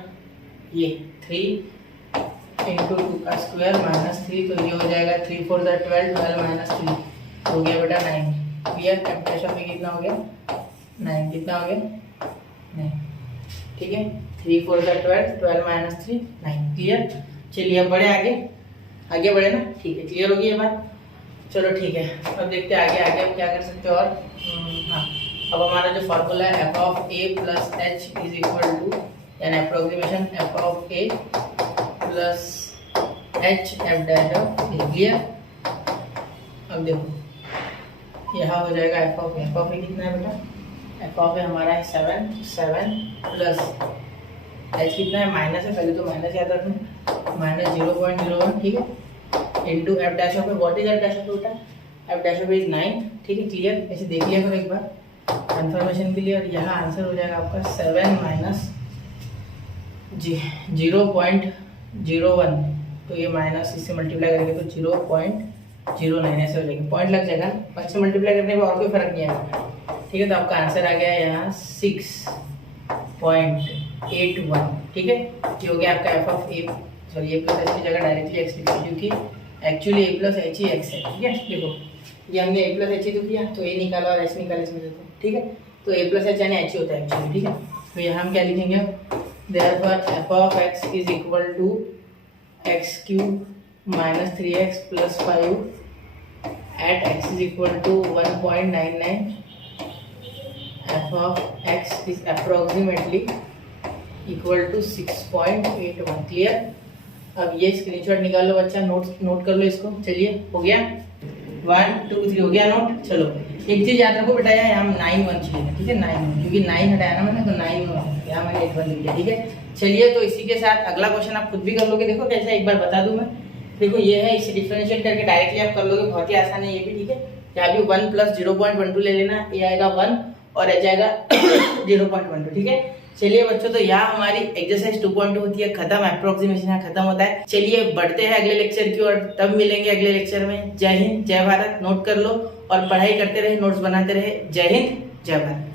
ये 3 × 2 का स्क्वायर -3, तो ये हो जाएगा 3 4 12, 12 - 3 हो गया बेटा 9, क्लियर। एफ डैश ऑफ ए कितना हो गया, 9, कितना हो गया 9, ठीक है। 3 4 12, 12 - 3 9, क्लियर। चलिए अब बढ़े आगे बढ़े ना, ठीक है, क्लियर होगी ये बात। चलो ठीक है, अब देखते हैं आगे हम क्या कर सकते हैं। और हाँ, अब हमारा जो फॉर्मूला है F of A plus H is equal to, यानी approximation F of A plus H F dash of A, clear. अब देखो यहाँ हो जाएगा एफ ऑफ ए कितना है बेटा, एफ ऑफ ए हमारा है 7 प्लस एच कितना है, माइनस है, पहले तो माइनस याद रखना, -0.01, ठीक है, into F dash of A. What is F dash of A बेटा, F dash of A is 9, ठीक है, क्लियर। ऐसे देख लिया करो एक बार कंफर्मेशन के लिए। और यहाँ आंसर हो जाएगा आपका 7 - 0.01, तो ये माइनस इससे मल्टीप्लाई करेंगे तो 0.09 ऐसे हो जाएगी, पॉइंट लग जाएगा। 5 से मल्टीप्लाई करने में और कोई फर्क नहीं आएगा, ठीक है। तो आपका आंसर आ गया यहाँ 6.81, ठीक है। ये हो गया आपका एफ ऑफ ए। चलिए प्लस एच की जगह डायरेक्टली एक्स लिखिए, क्योंकि एक्चुअली ए प्लस एच ही एक्स है, ठीक है। देखो ये हमने ए प्लस एच ही तो किया, तो ए निकाला और एच निकाला इसमें देखो, ठीक है। तो ए प्लस एच यानी एच ही होता है एक्चुअली, ठीक है। तो यहाँ हम क्या लिखेंगे, therefore f of x is equal to x³ - 3x + 5 at x is equal to 1.99, f of x is approximately equal to 6.81, clear. अब ये स्क्रीनशॉट निकाल लो बच्चा, नोट कर लो इसको। चलिए हो गया, 1 2 3 हो गया नोट। चलो एक चीज याद रखो बेटा, यहाँ हम 9 1 चाहिए, ठीक है, 9 1, क्योंकि 9 हटाया ना मैंने, तो 9 1 यहाँ मैंने 8 1 लिख दिया, ठीक है। चलिए तो इसी के साथ अगला क्वेश्चन आप खुद भी कर लोगे। देखो कैसे, एक बार बता दूं मैं, देखो ये है, इसे डिफरेंशिएट करके डायरेक्टली आप कर लोगे, बहुत ही आसान है ये भी, ठीक है। यहाँ भी 1 + 0.12 ले लेना, ये आएगा 1 और एच आएगा 0.12, ठीक है। चलिए बच्चों, तो यहाँ हमारी एक्सरसाइज 2.2 होती है खत्म, अप्रोक्सीमेशन यहाँ खत्म होता है। चलिए बढ़ते हैं अगले लेक्चर की ओर, तब मिलेंगे अगले लेक्चर में। जय हिंद, जय भारत। नोट कर लो और पढ़ाई करते रहे, नोट्स बनाते रहे। जय हिंद, जय भारत।